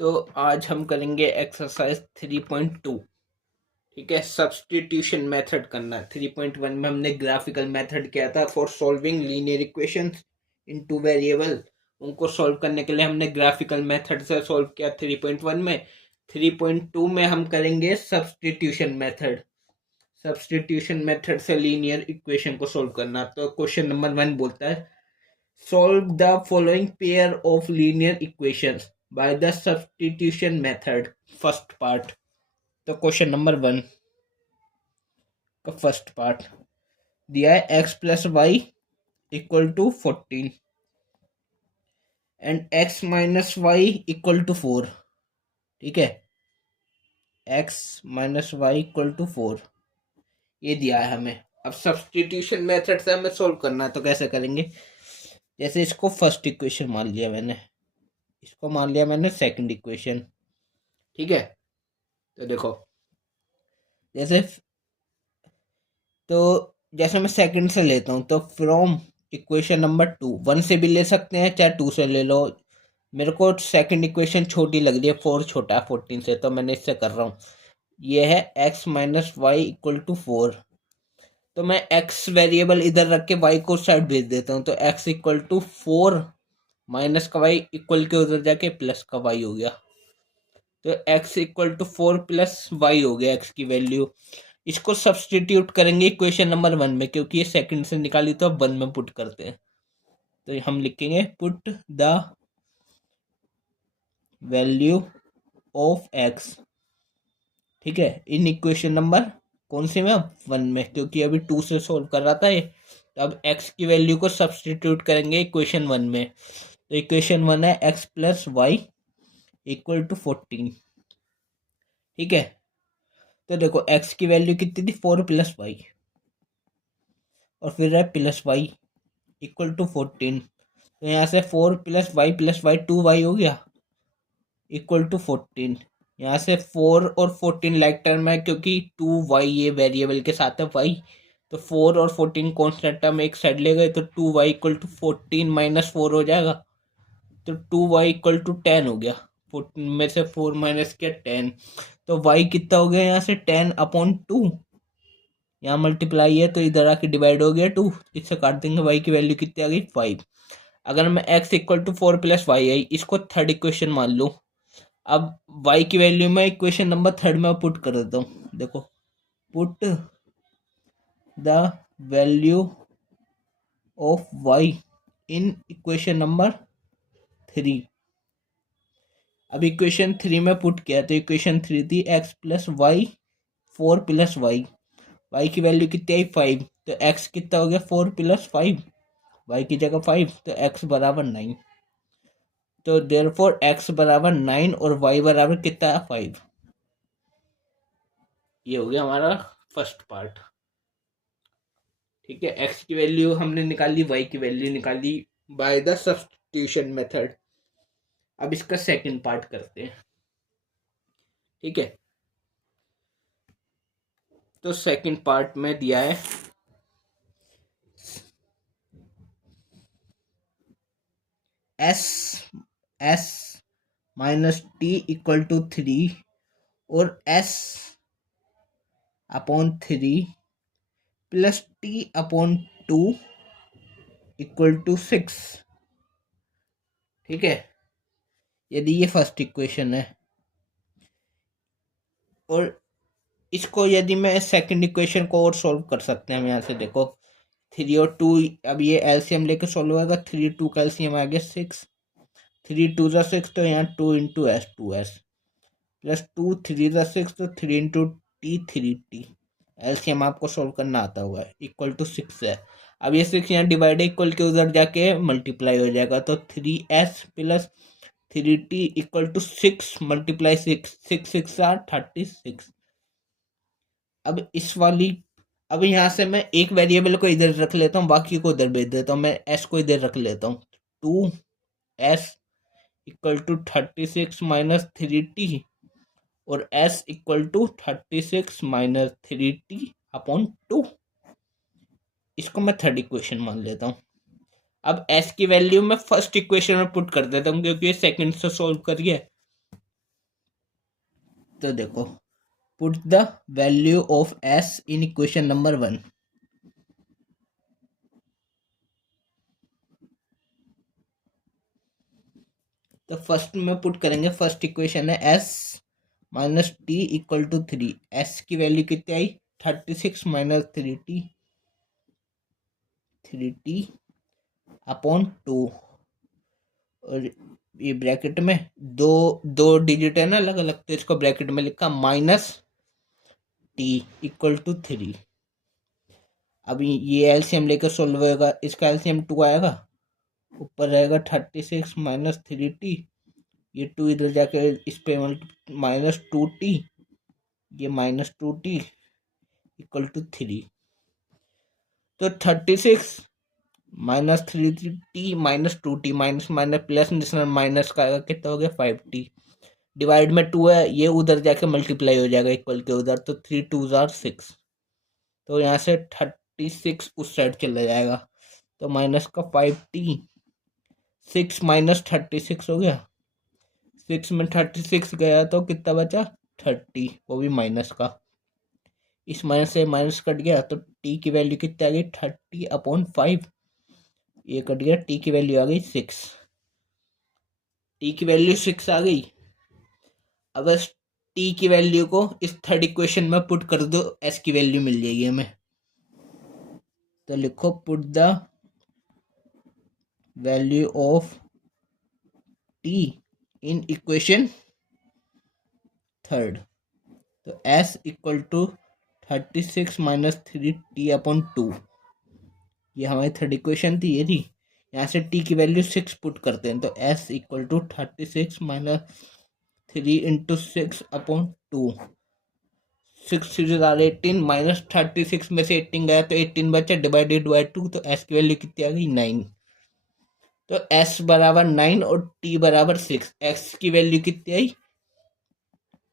तो आज हम करेंगे एक्सरसाइज 3.2। ठीक है, सब्स्टिट्यूशन मेथड करना है। 3.1 में हमने ग्राफिकल मेथड किया था for solving linear equations into variable. उनको सॉल्व करने के लिए हमने ग्राफिकल मेथड से सॉल्व किया 3.1 में। 3.2 में हम करेंगे सब्स्टिट्यूशन मेथड। सब्स्टिट्यूशन मेथड से लीनियर इक्वेशन को सॉल्व करना। तो क्वेश्चन नंबर 1 बोलता है solve the following pair of linear equations by the substitution method। First part. तो क्वेश्चन नंबर 1 का फर्स्ट पार्ट दिया है x plus y equal to 14 and x minus y equal to 4। ठीक है, x minus y equal to 4 ये दिया है हमें। अब सब्स्टिट्यूशन मेथड से हमें सोल्व करना है। तो कैसे करेंगे? जैसे इसको फर्स्ट इक्वेशन मान लिया मैंने, इसको मान लिया मैंने सेकंड इक्वेशन। ठीक है, तो देखो जैसे मैं सेकंड से लेता हूँ तो फ्रॉम इक्वेशन नंबर 2, 1 से भी ले सकते हैं चाहे 2 से ले लो। मेरे को सेकंड इक्वेशन छोटी लग रही है, 4 छोटा है 14 से, तो मैंने इससे कर रहा हूँ। ये है x minus y equal to 4। तो मैं x वेरिएबल इधर रख के y को साइड भेज देता हूँ। तो x इक्वल टू 4 माइनस का y इक्वल के उधर जाके प्लस का y हो गया। तो x equal to 4 plus y हो गया x की वैल्यू। इसको सब्सटीट्यूट करेंगे इक्वेशन नंबर 1 में, क्योंकि ये सेकंड से निकाली तो अब 1 में पुट करते हैं। तो हम लिखेंगे put the value of x। ठीक है, इन इक्वेशन नंबर कौन से में? 1 में, क्योंकि अभी 2 से सोल्व कर रहा था ये। तो अब x की वैल्यू को सब्सटीट्यूट करेंगे इक्वेशन 1 में। तो इक्वेशन 1 है x plus y equal to 14। ठीक है, तो देखो x की वैल्यू कितनी थी? 4 प्लस वाई, और फिर है प्लस वाई इक्वल टू 14। तो यहाँ से 4 प्लस वाई 2 वाई हो गया इक्वल टू 14। यहाँ से 4 और 14 लाइक टर्म है, क्योंकि 2 वाई ये वेरिएबल के साथ है वाई। तो 4 और 14 कॉन्स्टेंट टर्म एक साइड ले गए, तो 2 वाई इक्वल टू 14 माइनस 4 हो जाएगा। तो 2 वाई इक्वल टू 10 हो गया। 14 में से 4 माइनस किया 10, तो वाई कितना हो गया यहाँ से? 10/2। यहाँ मल्टीप्लाई है तो इधर आके डिवाइड हो गया 2, इससे काट देंगे। वाई की वैल्यू कितनी आ गई? 5। अगर मैं x equal to 4 plus y I, इसको थर्ड इक्वेशन मान लूँ। अब y की वैल्यू में इक्वेशन नंबर थर्ड में पुट कर देता हूँ। देखो, put the value of y in equation number 3। अब इक्वेशन 3 में पुट किया तो इक्वेशन 3 थी x plus y 4 plus y. Y की वैल्यू कितनी आई? 5। तो x कितना हो गया? 4 प्लस 5, वाई की जगह 5, तो x बराबर 9। तो देयरफॉर x बराबर 9 और y बराबर कितना है? 5। ये हो गया हमारा फर्स्ट पार्ट। ठीक है, x की वैल्यू हमने निकाली, y की वैल्यू निकाली बाय द सब्स्टिट्यूशन मेथड। अब इसका सेकंड पार्ट करते हैं। ठीक है, तो सेकंड पार्ट में दिया है s minus t equal to 3 और s upon 3 plus t upon 2 equal to 6। ठीक है, यदि ये फर्स्ट इक्वेशन है, और इसको यदि मैं सेकंड इक्वेशन को और सॉल्व कर सकते हैं हम यहाँ से। देखो 3 और 2, अब ये एलसीएम लेके सॉल्व होगा। 3 2 का एलसीएम आ गया 6, 3 2 ज़ा 6, तो यहाँ 2 इंटू एस 2s प्लस 2 3 ज़ा 6, तो 3 इंटू टी 3t। एलसीएम आपको सॉल्व करना आता होगा, इक्वल टू 6 है। अब ये 6 यहाँ डिवाइड इक्वल के उधर जाके मल्टीप्लाई हो जाएगा। तो 3s plus 3t equal to 6 multiply 6, 6 6 36। अब इस वाली, अब यहाँ से मैं एक वेरिएबल को इधर रख लेता हूँ, बाकी को इधर भेज देता हूँ। मैं s को इधर रख लेता हूँ। 2s equal to 36 minus 3t और s equal to 36 minus 3t upon 2। इसको मैं थर्ड इक्वेशन मान लेता हूँ। अब s की वैल्यू मैं फर्स्ट इक्वेशन में पुट कर देता हूँ, क्योंकि ये सेकंड से सॉल्व करिए। तो देखो, put the value of s in equation number 1। तो फर्स्ट में पुट करेंगे, फर्स्ट इक्वेशन है s minus t equal to 3। S की वैल्यू कितनी आई? 36 माइनस 3t, 3t अपॉन 2। और ये ब्रैकेट में दो दो डिजिट है ना अलग अलग, तो इसको ब्रैकेट में लिखा माइनस टी इक्वल टू 3। अभी ये एलसीएम लेकर सोल्व होगा, इसका एलसीएम 2 आएगा, ऊपर रहेगा 36 माइनस 3t, ये 2 इधर जाके इस पे माइनस 2t, ये माइनस 2t इक्वल टू 3। तो 36 minus 3t minus 2t, minus minus plus minus का कितना हो गया? 5t। डिवाइड में 2 है, ये उधर जाके मल्टीप्लाई हो जाएगा इक्वल के उधर, तो 3 2 जार 6। तो यहाँ से 36 उस साइड चला जाएगा, तो माइनस का 5t, 6 माइनस 36 हो गया, 6 में 36 गया तो कितना बचा? 30, वो भी माइनस का। इस माइनस से माइनस कट गया, तो t की वैल्यू कितनी आ गई? 30 अपॉन 5, ये कट गया, t की वैल्यू आ गई 6। t की वैल्यू 6 आ गई। अब इस t की वैल्यू को इस थर्ड इक्वेशन में पुट कर दो, s की वैल्यू मिल जाएगी हमें। तो लिखो put the value of t in equation third. तो s equal to 36 minus 3t upon 2, ये हमारी थर्ड इक्वेशन थी, ये थी। यहाँ से t की वैल्यू 6 पुट करते हैं, तो s equal to 36 minus 3 into 6 upon 2, 6 18 minus 36 में से 18 गया तो 18 बचा, डिवाइडेड बाई 2, तो s की वैल्यू कितनी आ गई? 9। तो s बराबर 9 और t बराबर 6। x की वैल्यू कितनी आई?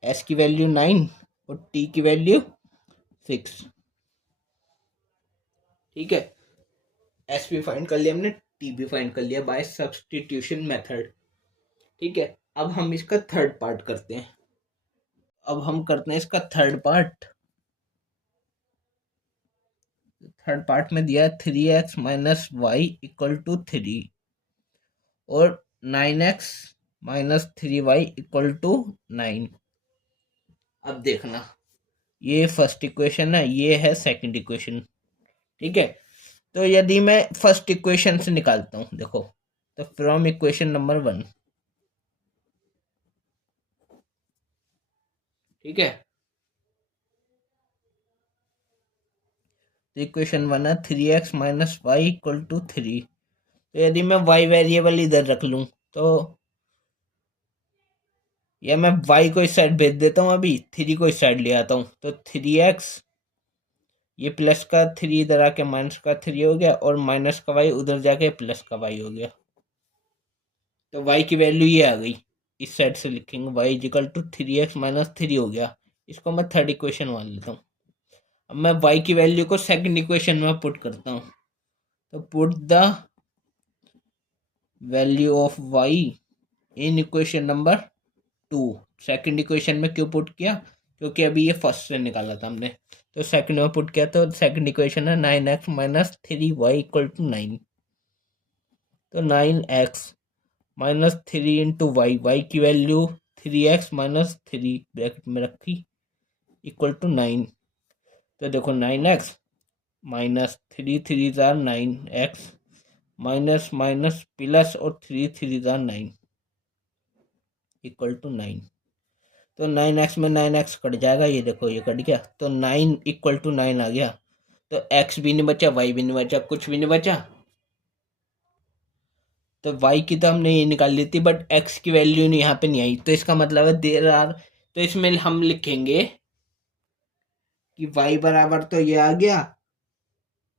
s की वैल्यू 9 और t की वैल्यू 6। ठीक है, s भी फाइंड कर लिया हमने, t भी फाइंड कर लिया बाय सब्स्टिट्यूशन मेथड। ठीक है, अब हम इसका थर्ड पार्ट करते हैं। अब हम करते हैं इसका थर्ड पार्ट। थर्ड पार्ट में दिया है 3x minus y equal to 3 और 9x minus 3y equal to 9। अब देखना, ये फर्स्ट इक्वेशन है, ये है सेकंड इक्वेशन। ठीक है, तो यदि मैं फर्स्ट इक्वेशन से निकालता हूं, देखो, तो फ्रॉम इक्वेशन नंबर 1। ठीक है, तो इक्वेशन 1 है 3x minus y equal to 3। तो यदि मैं y वेरिएबल इधर रख लूं, तो या मैं y को इस साइड भेज देता हूं, अभी 3 को इस साइड ले आता हूं, तो 3x, ये प्लस का 3 इधर आके माइनस का 3 हो गया, और माइनस का y उधर जाके प्लस का y हो गया। तो y की वैल्यू ये आ गई, इस साइड से लिखेंगे y is equal to 3x minus 3 हो गया। इसको मैं थर्ड इक्वेशन मान लेता हूँ। अब मैं y की वैल्यू को सेकंड इक्वेशन में पुट करता हूँ, तो put the value of y in equation number 2। Second equation में क्यों पुट किया? क्योंकि अभी ये फर्स्ट से निकाला था हमने, तो सेकंड में पुट किया, तो सेकंड इक्वेशन है 9x minus 3y equal to 9। तो 9x माइनस 3 इंटू वाई की वैल्यू 3x माइनस 3 ब्रैकेट में रखी इक्वल टू 9। तो देखो 9x minus 3 3 jar 9x minus minus plus और 3 3 जार 9 इक्वल टू 9। तो 9x में 9x कट जाएगा, ये देखो ये कट गया, तो 9 इक्वल टू 9 आ गया। तो x भी नहीं बचा, y भी नहीं बचा, कुछ भी नहीं बचा। तो y की तो हमने ये निकाल ली थी, बट x की वैल्यू नहीं यहाँ पे नहीं आई, तो इसका मतलब है देर आर, तो इसमें हम लिखेंगे कि y बराबर तो ये आ गया,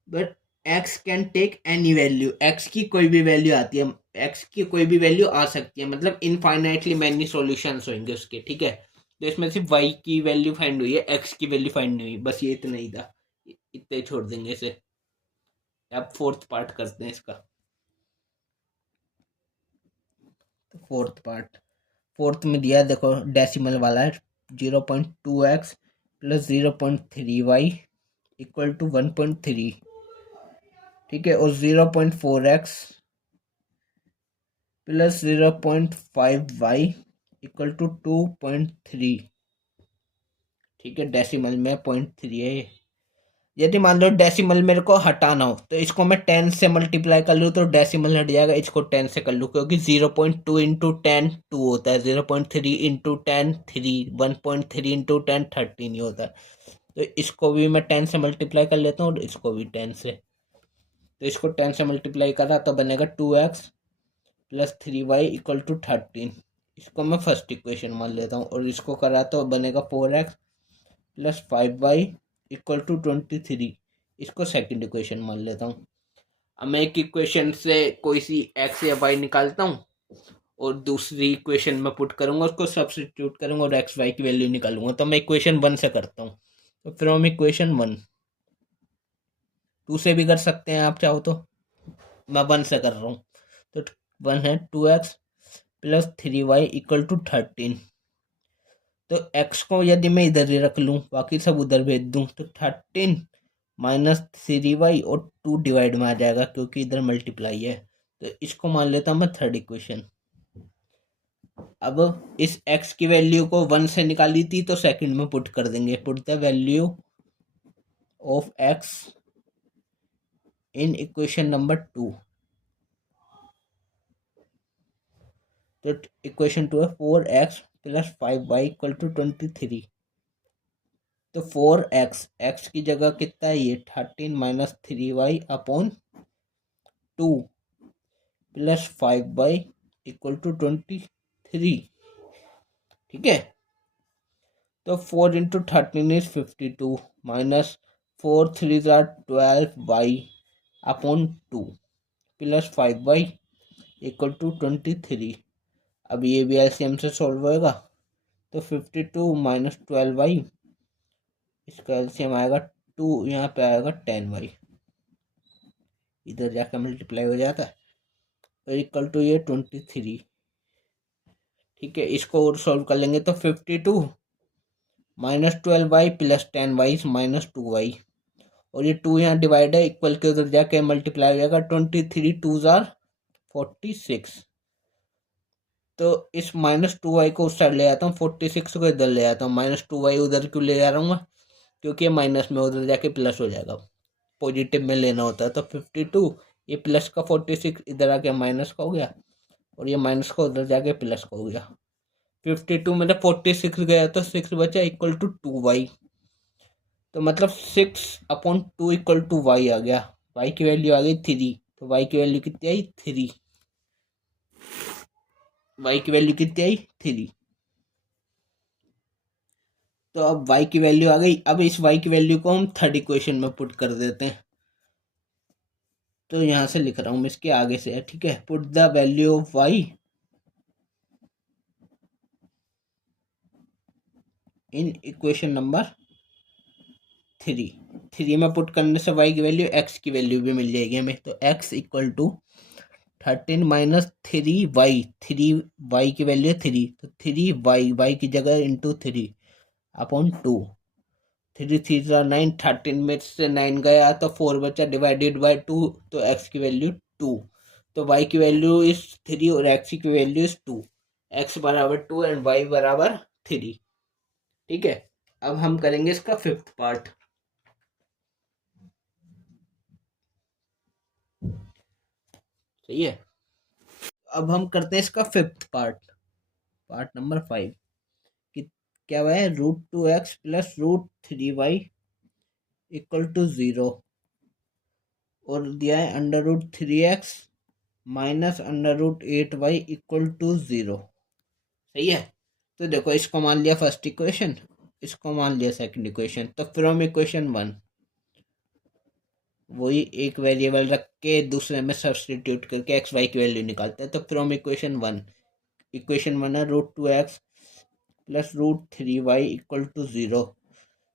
but x can take any value, x की कोई भी वैल्यू आती है, x की कोई भी वैल्यू आ सकती है, मतलब इनफाइनाइटली मैनी सॉल्यूशंस होंगे उसके। ठीक है, तो इसमें सिर्फ y की वैल्यू फाइंड हुई है, x की वैल्यू फाइंड नहीं हुई, बस ये इतना ही था, इतने ही छोड़ देंगे इसे। अब फोर्थ पार्ट करते हैं इसका। तो फोर्थ पार्ट, फोर्थ में दिया देखो डेसिमल वाला है 0.2x plus 0.3y equal to 1.3, ठीक है। और 0.4x plus 0.5y equal to 2.3, ठीक है। डेसिमल में 0.3 है ये। यदि मान लो डेसिमल मेरे को हटाना हो तो इसको मैं 10 से मल्टीप्लाई कर लूँ तो डेसिमल हट जाएगा, इसको 10 से कर लूँ क्योंकि 0.2 इंटू 10 2 होता है, 0.3 इंटू 10 3, 1.3 इंटू 10 13 ही होता है। तो इसको भी मैं 10 से मल्टीप्लाई कर लेता हूँ और इसको भी 10 से। तो इसको 10 से मल्टीप्लाई करा तो बनेगा 2x plus 3y equal to 13। इसको मैं फर्स्ट इक्वेशन मान लेता हूँ और इसको करा तो बनेगा 4x plus 5y equal to 23। इसको सेकंड इक्वेशन मान लेता हूँ। अब मैं एक इक्वेशन से कोई सी एक्स या वाई निकालता हूँ और दूसरी इक्वेशन में पुट करूंगा, उसको सब्स्टिट्यूट करूंगा और एक्स वाई की वैल्यू निकालूंगा। तो मैं इक्वेशन 1 से करता हूँ। तो फ्रॉम इक्वेशन 1, 2 से भी कर सकते हैं आप चाहो तो, मैं 1 से कर रहा हूँ। तो 1 है 2x plus 3y equal to 13। तो x को यदि मैं इधर ही रख लूँ, बाकी सब उधर भेज दूँ, तो 13 माइनस 3y और 2 डिवाइड में आ जाएगा क्योंकि इधर मल्टीप्लाई है। तो इसको मान लेता हूँ मैं थर्ड इक्वेशन। अब इस x की वैल्यू को 1 से निकाली थी तो सेकंड में पुट कर देंगे। Put the value of x in equation number 2। तो इक्वेशन 2 है 4x plus 5y equal to 23। तो 4x, x की जगह कितना है ये 13 minus 3y upon 2 plus 5y equal to 23, ठीक है। तो 4 इंटू 13 इज 52 माइनस 4 3 ज़ार 12y upon 2 plus 5y equal to 23। अब ये भी एलसीएम से सॉल्व होएगा तो 52 माइनस 12y, इसका एलसीएम आएगा 2, यहाँ पे आएगा 10y, इधर जाकर मल्टीप्लाई हो जाता है और इक्वल टू ये 23, ठीक है। इसको और सॉल्व कर लेंगे तो 52 minus 12y plus 10y minus 2y, और ये 2 यहाँ डिवाइड है, इक्वल के उधर जाके मल्टीप्लाई हो जाएगा 23 2 ज़ार 46। तो इस माइनस 2y को उस साइड ले आता हूँ, 46 को इधर ले आता हूँ। माइनस 2y उधर क्यों ले जा रहा हूँ, क्योंकि ये माइनस में उधर जाके प्लस हो जाएगा, पॉजिटिव में लेना होता है। तो 52 ये प्लस का 46 इधर आके माइनस का हो गया और ये माइनस का उधर जाके प्लस का हो गया। 52 में 46 गया तो 6 बचा इक्वल टू 2y। तो मतलब 6/2 इक्वल टू y आ गया। y की वैल्यू आ गई 3। तो y की वैल्यू कितनी आई 3। y की वैल्यू कितनी आई 3। तो अब y की वैल्यू आ गई। अब इस y की वैल्यू को हम थर्ड इक्वेशन में पुट कर देते हैं। तो यहां से लिख रहा हूं मैं, इसके आगे से है, ठीक है। Put the value of y in equation number 3 में पुट करने से y की वैल्यू x की वैल्यू भी मिल जाएगी हमें। तो x equal to 13 minus 3y, 3y की वैल्यू है 3, तो 3y की जगह इंटू 3 अपॉन 2। 3 3 9, 13 में से 9 गया तो 4 बचा, डिवाइडेड बाय 2, तो x की वैल्यू 2। तो y की वैल्यू इज 3 और x की वैल्यू इज 2। x बराबर 2 एंड y बराबर 3, ठीक है। अब हम करेंगे इसका फिफ्थ पार्ट, सही है। अब हम करते हैं इसका फिफ्थ पार्ट, पार्ट नंबर 5 कि क्या हुआ है, √2x plus √3y equal to 0 और दिया है √3x minus √8y equal to 0, सही है। तो देखो इसको मान लिया फर्स्ट इक्वेशन, इसको मान लिया सेकंड इक्वेशन। तो फ्रॉम इक्वेशन 1 वही एक वेरिएबल रख के दूसरे में सब्सटीट्यूट करके एक्स वाई की वैल्यू निकालते हैं। तो फ्रॉम इक्वेशन 1 है √2x plus √3y equal to 0।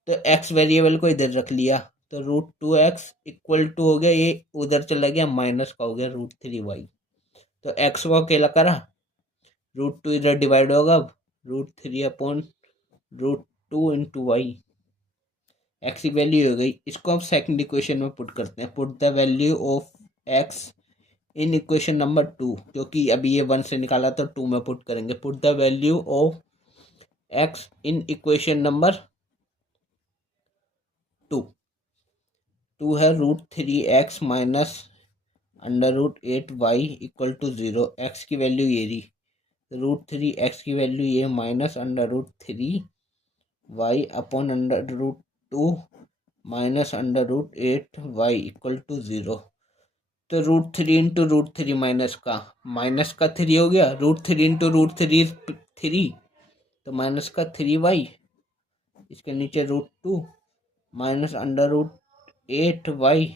तो x वेरिएबल को इधर रख लिया तो √2x इक्वल टू हो गया, ये उधर चला गया माइनस का हो गया √3y। तो x को अकेला करा, √2 इधर डिवाइड होगा, अब √3 अपॉन √2 × y, एक्स की वैल्यू हो गई। इसको हम सेकंड इक्वेशन में पुट करते हैं। Put the value of x in equation number 2, क्योंकि अभी ये 1 से निकाला तो 2 में पुट करेंगे। Put the value of x in equation number 2। 2 है √3x minus √8y equal to 0। X की वैल्यू ये रही, √3x की वैल्यू ये minus √3y upon √2 minus √8y equal to 0। तो √3 इंटू √3 माइनस का 3 हो गया। √3 इंटू √3 3, तो माइनस का 3y, इसके नीचे √2 माइनस √8y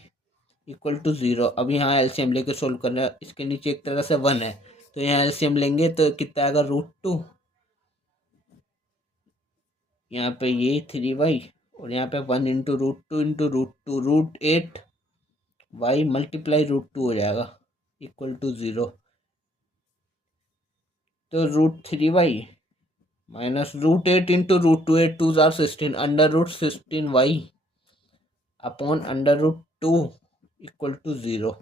इक्वल टू 0। अब यहाँ एलसीएम लेके सोल्व करना है। इसके नीचे एक तरह से 1 है, तो यहाँ एलसीएम लेंगे तो कितना आएगा, √2, यहाँ पे ये 3y और यहाँ पे 1 इंटू √2 इंटू √2 √8y मल्टीप्लाई √2 हो जाएगा इक्वल टू 0। तो √3y माइनस √8 इंटू √2, 8 2 जार 16, √16y अपॉन √2 इक्वल टू 0।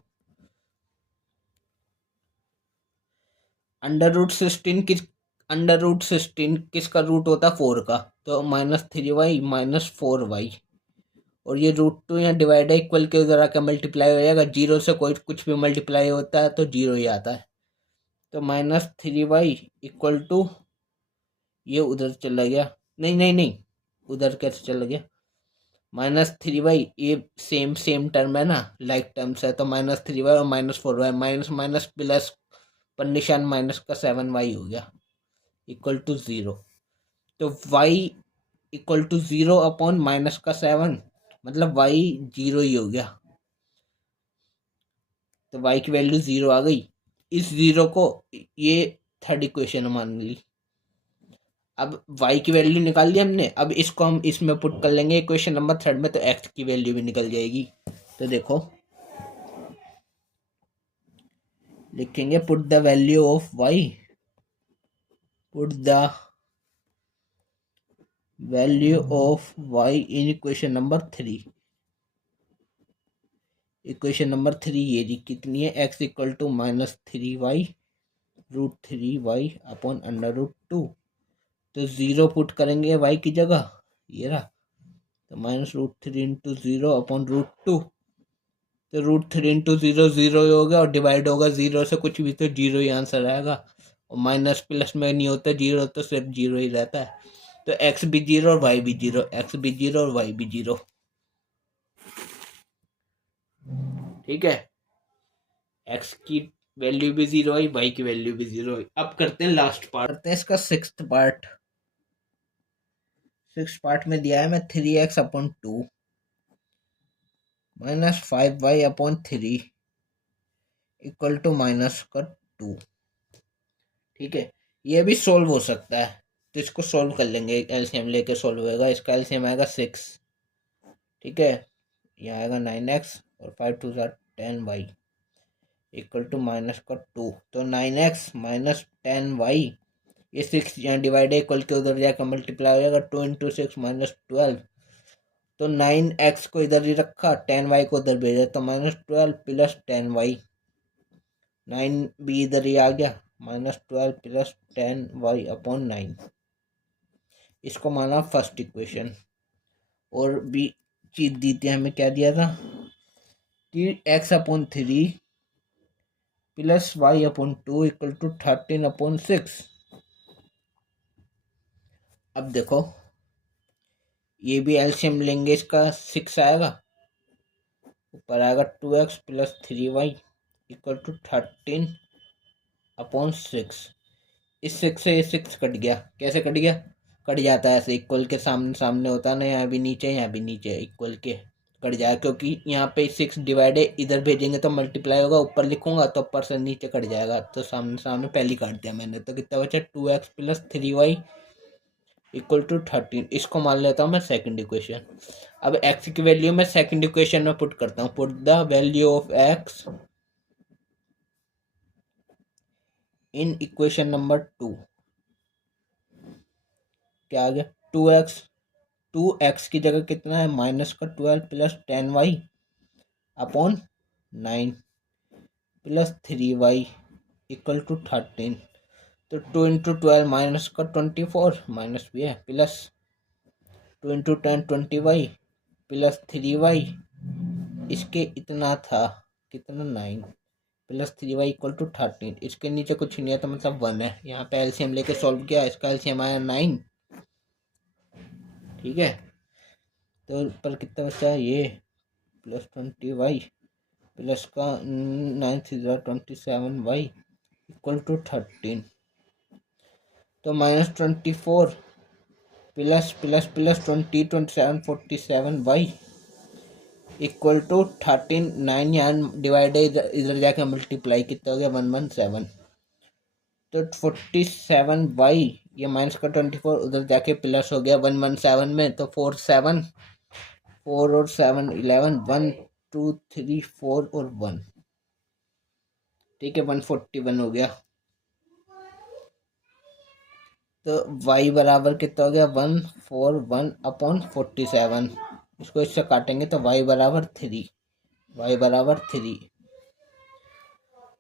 √16 किसका रूट होता है, 4 का, तो -3y माइनस 4y, और ये √2 यहाँ डिवाइड है, इक्वल के उधर आकर मल्टीप्लाई हो जाएगा। 0 से कोई कुछ भी मल्टीप्लाई होता है तो 0 ही आता है। तो -3y इक्वल टू, ये उधर चला गया, नहीं नहीं नहीं, उधर कैसे चला गया, -3y, ये सेम टर्म है ना, लाइक टर्म्स है, तो -3y और -4y, माइनस माइनस प्लस पर निशान माइनस का 7y हो गया इक्वल टू 0। तो y equal to 0 upon minus का 7, मतलब y 0 ही हो गया। तो y की वैल्यू 0 आ गई। इस 0 को ये थर्ड इक्वेशन मान ली। अब y की वैल्यू निकाल ली हमने, अब इसको हम इसमें पुट कर लेंगे इक्वेशन नंबर थर्ड में, तो x की वैल्यू भी निकल जाएगी। तो देखो लिखेंगे, put the value of y, put the value of y in equation number 3। Equation number 3 ये जी कितनी है, x equal to -3y √3y upon √2। तो 0 पुट करेंगे y की जगह, ये रहा, तो -√3 इंटू 0 अपॉन √2। तो √3 इंटू 0 0 ही होगा, और डिवाइड होगा 0 से कुछ भी तो 0 ही आंसर आएगा। और माइनस प्लस में नहीं होता, 0 तो सिर्फ 0 ही रहता है। तो x भी 0 और y भी 0, x भी 0 और y भी 0। ठीक है, x की वैल्यू भी 0 आई, y की वैल्यू भी 0 आई। अब करते हैं लास्ट पार्ट, करते हैं इसका सिक्स्थ पार्ट। सिक्स्थ पार्ट में दिया है मैं 3x upon 2 minus 5y upon 3 equal to minus का 2। ठीक है, ये भी सोल्व हो सकता है, तो इसको सोल्व कर लेंगे, एलसीएम लेके सोल्व होगा। इसका एलसीएम आएगा 6। ठीक है, यहाँ आएगा 9x और 5 2 10y इक्वल टू माइनस का 2। तो 9x माइनस 10y, ये 6 यहाँ डिवाइड है, इक्वल के उधर जाकर मल्टीप्लाई हो जाएगा, 2 इंटू 6 -12। तो 9x को इधर ही रखा, 10y को उधर भेजा, तो -12 प्लस 10y, 9 भी इधर ही आ गया, -12 प्लस 10y अपॉन 9। इसको माना फर्स्ट इक्वेशन। और भी चीज दी थी हमें, क्या दिया था कि x upon 3 plus y upon 2 equal to 13 upon 6। अब देखो, ये भी एलसीएम लेंगे, इसका 6 आएगा, ऊपर आएगा 2x plus 3y equal to 13 upon 6। इस 6 से ये 6 कट गया, कैसे कट गया, कट जाता है ऐसे, इक्वल के सामने सामने होता है ना, यहाँ भी नीचे यहाँ भी नीचे, इक्वल के कट जाएगा, क्योंकि यहाँ पे 6 डिवाइड है, इधर भेजेंगे तो मल्टीप्लाई होगा, ऊपर लिखूंगा तो ऊपर से नीचे कट जाएगा, तो सामने सामने पहले काट दिया मैंने। तो कितना बचा, 2x plus 3y equal to 13। इसको मान लेता हूँ मैं सेकंड इक्वेशन। अब x की वैल्यू मैं सेकंड इक्वेशन में पुट करता हूँ। Put the value of x in equation number 2। क्या आ गया, टू एक्स की जगह कितना है, -12 plus 10y upon 9 plus 3y equal to 13। तो 2 × 12 -24 माइनस भी है, प्लस 2 × 10 20y प्लस 3y, इसके इतना था कितना 9 प्लस 3y इक्वल टू 13। इसके नीचे कुछ नहीं है तो मतलब 1 है। यहाँ पे एलसीएम लेके सॉल्व किया, इसका एलसीएम आया 9। ठीक है, तो पर कितना बचा ये प्लस 20y प्लस का 9 3 27y इक्वल टू 13। तो -24 plus plus plus 20 27 47y equal to 13। 9 यहाँ डिवाइड है, इधर जाके मल्टीप्लाई कितना हो गया 117। तो 47y ये माइनस का 24 उधर जाके प्लस हो गया 117 में। तो 4 और 7 11 1 2 3 4 और 1, ठीक है 141 हो गया। तो y बराबर कितना हो गया 141 अपॉन 47। इसको इससे काटेंगे तो y बराबर 3।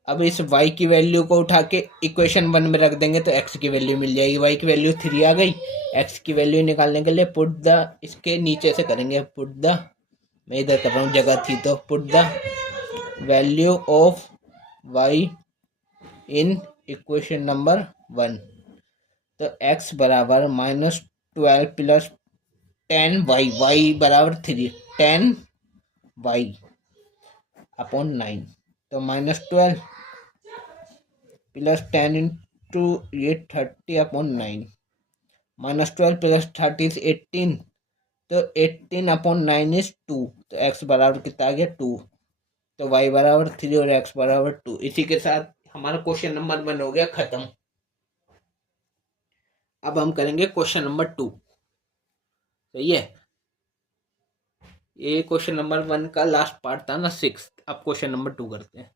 अब इस y की वैल्यू को उठा के इक्वेशन 1 में रख देंगे तो x की वैल्यू मिल जाएगी। y की वैल्यू 3 आ गई। x की वैल्यू निकालने के लिए पुट द, इसके नीचे से करेंगे पुट द, मैं इधर कर रहा हूँ जगह थी तो put the value of y in equation number 1। तो x बराबर -12 प्लस 10y, y बराबर 3, 10y अपॉन 9। तो -12 प्लस 10 इंटू ये 30 अपॉन 9, -12 प्लस 30 इज 18। तो 18 अपॉन 9 इज 2। तो x बराबर कितना आ गया 2। तो y बराबर 3 और x बराबर 2। इसी के साथ हमारा क्वेश्चन नंबर 1 हो गया खत्म। अब हम करेंगे क्वेश्चन नंबर 2। सही है, ये क्वेश्चन नंबर 1 का लास्ट पार्ट था ना, 6। अब क्वेश्चन नंबर 2 करते हैं।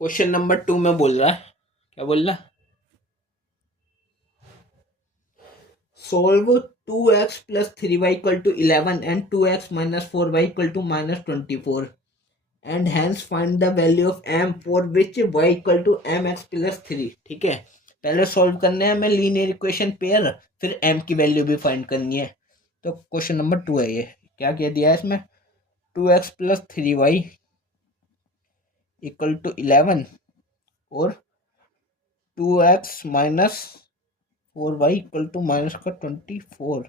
क्वेश्चन नंबर 2 में बोल रहा है, क्या बोल रहा है, solve 2x plus 3y equal to 11 and 2x minus 4y equal to -24 and hence find the value of m for which y equal to mx plus 3। ठीक है, पहले सॉल्व करने हैं हमें लीनियर इक्वेशन पेयर, फिर m की value भी find करनी है। तो क्वेश्चन नंबर 2 है ये। क्या किया दिया है इसमें, 2x plus 3y equal to 11 और 2x minus 4y equal to -24।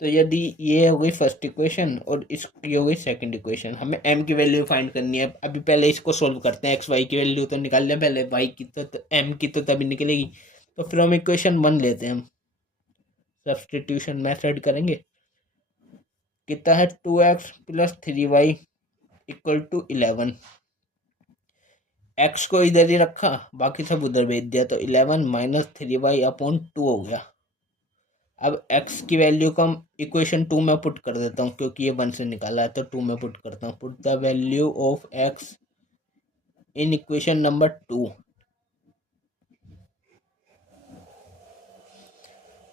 तो यदि ये हो गई फर्स्ट इक्वेशन और इसकी हो गई सेकंड इक्वेशन, हमें m की वैल्यू फाइंड करनी है। अभी पहले इसको सोल्व करते हैं, x y की वैल्यू तो निकाल लें पहले, y की तो m की तो तभी निकलेगी। तो फिर हम इक्वेशन 1 लेते हैं, हम सब्सटीट्यूशन मेथड करेंगे। कितना है 2x plus 3y equal to 11। x को इधर ही रखा, बाकी सब उधर भेज दिया। तो 11 माइनस 3y अपॉन 2 हो गया। अब x की वैल्यू को हम इक्वेशन 2 में पुट कर देता हूँ, क्योंकि ये 1 से निकाला है तो 2 में पुट करता हूँ। Put the value of x in equation number 2।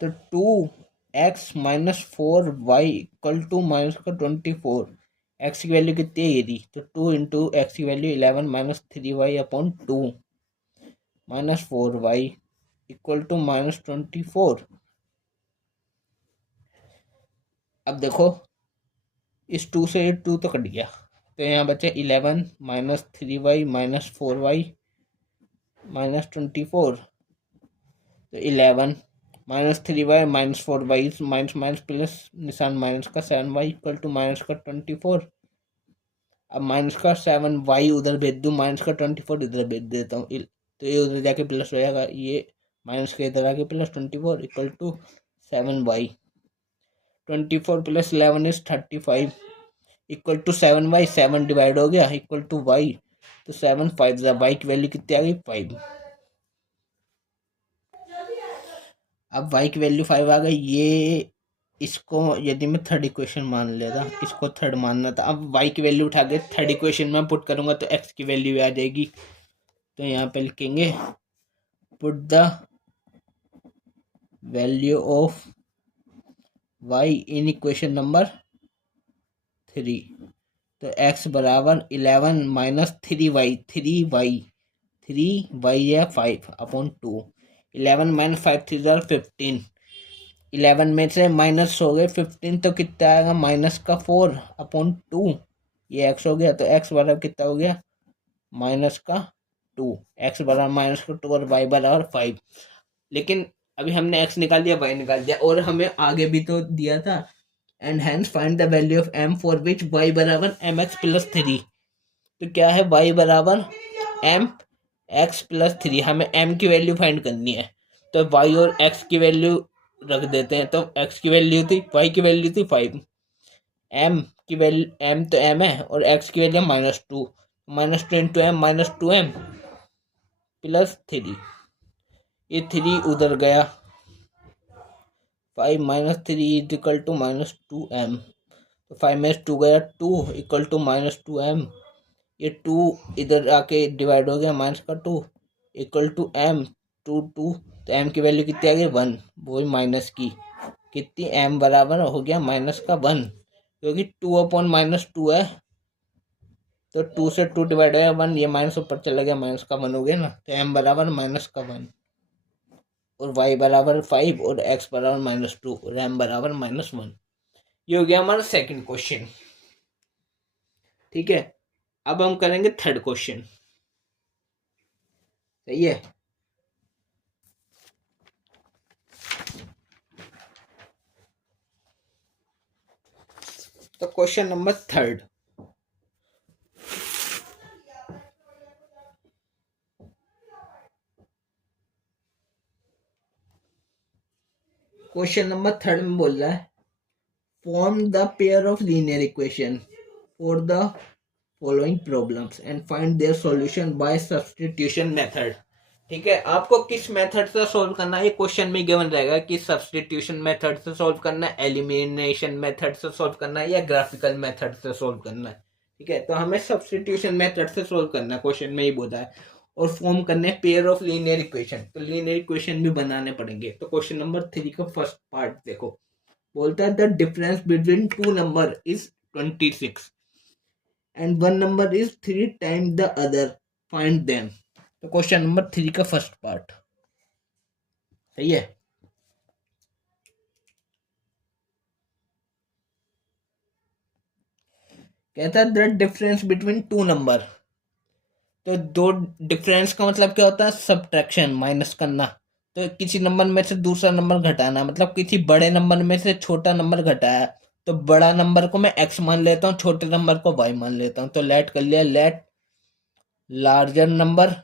तो 2x minus 4y equal to -24। x की वैल्यू कितनी है ये दी, तो 2 इंटू एक्स की value 11 minus 3y upon 2 minus 4y equal to -24। अब देखो इस 2 से ये 2 तो कट गया, तो यहाँ बचे 11 minus 3y minus 4y minus 24। तो 11 minus 3y minus 4y minus minus plus निशान माइनस का 7y इक्वल टू माइनस का 24। अब माइनस का 7y उधर भेज दूँ, माइनस का 24 इधर भेज देता हूँ, तो ये उधर जाके प्लस हो जाएगा, ये माइनस के इधर आके plus 24 equal to 7y। 24 plus 11 is 35 equal to 7y। 7 divide हो गया इक्वल टू y। तो 7 5 y की वैल्यू कितनी आ गई 5। अब y की वैल्यू 5 आ गई। ये इसको यदि मैं थर्ड इक्वेशन मान लेता, इसको थर्ड मानना था। अब y की वैल्यू उठा के थर्ड इक्वेशन में पुट करूंगा तो x की वैल्यू आ जाएगी तो यहाँ पे लिखेंगे put the value of y in equation number 3। तो x बराबर 11 माइनस 3y, 3y या 5/2। 11 माइनस 5 3 15। 11 में से माइनस हो गए 15, तो कितना आएगा माइनस का 4/2। ये x हो गया, तो x बराबर कितना हो गया माइनस का 2। x बराबर माइनस का 2 और y बराबर 5। लेकिन अभी हमने x निकाल दिया, y निकाल दिया, और हमें आगे भी तो दिया था and hence find the value of m for which y बराबर mx+3। तो क्या है y बराबर mx+3। हमें m की वैल्यू फाइंड करनी है, तो y और x की वैल्यू रख देते हैं। तो x की वैल्यू थी, y की वैल्यू थी 5, m की वैल्यू, m तो m है और x की वैल्यू -2, -2 इंटू m -2m +3। ये 3 उधर गया, 5 - 3 इज इक्वल टू -2m। तो 5 में 2 गया, 2 इक्वल टू -2m। ये 2 इधर आके डिवाइड हो गया, -2 इक्वल टू m, 2 2। तो m की वैल्यू कितनी आ गई 1, वही माइनस की कितनी, m बराबर हो गया -1, क्योंकि 2/-2 है। तो 2 से 2 डिवाइड हो गया 1, ये माइनस ऊपर चला गया, -1 हो गया ना। तो m बराबर -1 और y बराबर 5 और x बराबर -2 और m बराबर -1। ये हो गया हमारा सेकंड क्वेश्चन। ठीक है, अब हम करेंगे थर्ड क्वेश्चन। सही है। तो question number third, question number third में बोल रहा है form the pair of linear equation for the following problems and find their solution bye substitution method. ठीक है, आपको किस मेथड से सॉल्व करना है ये क्वेश्चन में गिवन रहेगा कि सब्स्टिट्यूशन मेथड से सॉल्व करना है, एलिमिनेशन मेथड से सॉल्व करना है या ग्राफिकल मेथड से सॉल्व करना है। ठीक है, तो हमें सब्स्टिट्यूशन मेथड से सॉल्व करना है, क्वेश्चन में ही बोला है, और फॉर्म करने पेयर ऑफ लीनियर इक्वेशन। तो लीनियर इक्वेशन भी बनाने पड़ेंगे। तो क्वेश्चन नंबर 3 का फर्स्ट पार्ट देखो, बोलता है the difference between two number is 26 and one number is 3 time the other, find them. तो क्वेश्चन नंबर 3 का फर्स्ट पार्ट सही है। कहता है the difference between two number. तो दो डिफरेंस का मतलब क्या होता है, सब्ट्रैक्शन, माइनस करना। तो किसी नंबर में से दूसरा नंबर घटाना, मतलब किसी बड़े नंबर में से छोटा नंबर घटाया, तो बड़ा नंबर को मैं x मान लेता हूँ, छोटे नंबर को y मान लेता हूँ। तो लेट कर लिया, लेट लार्जर नंबर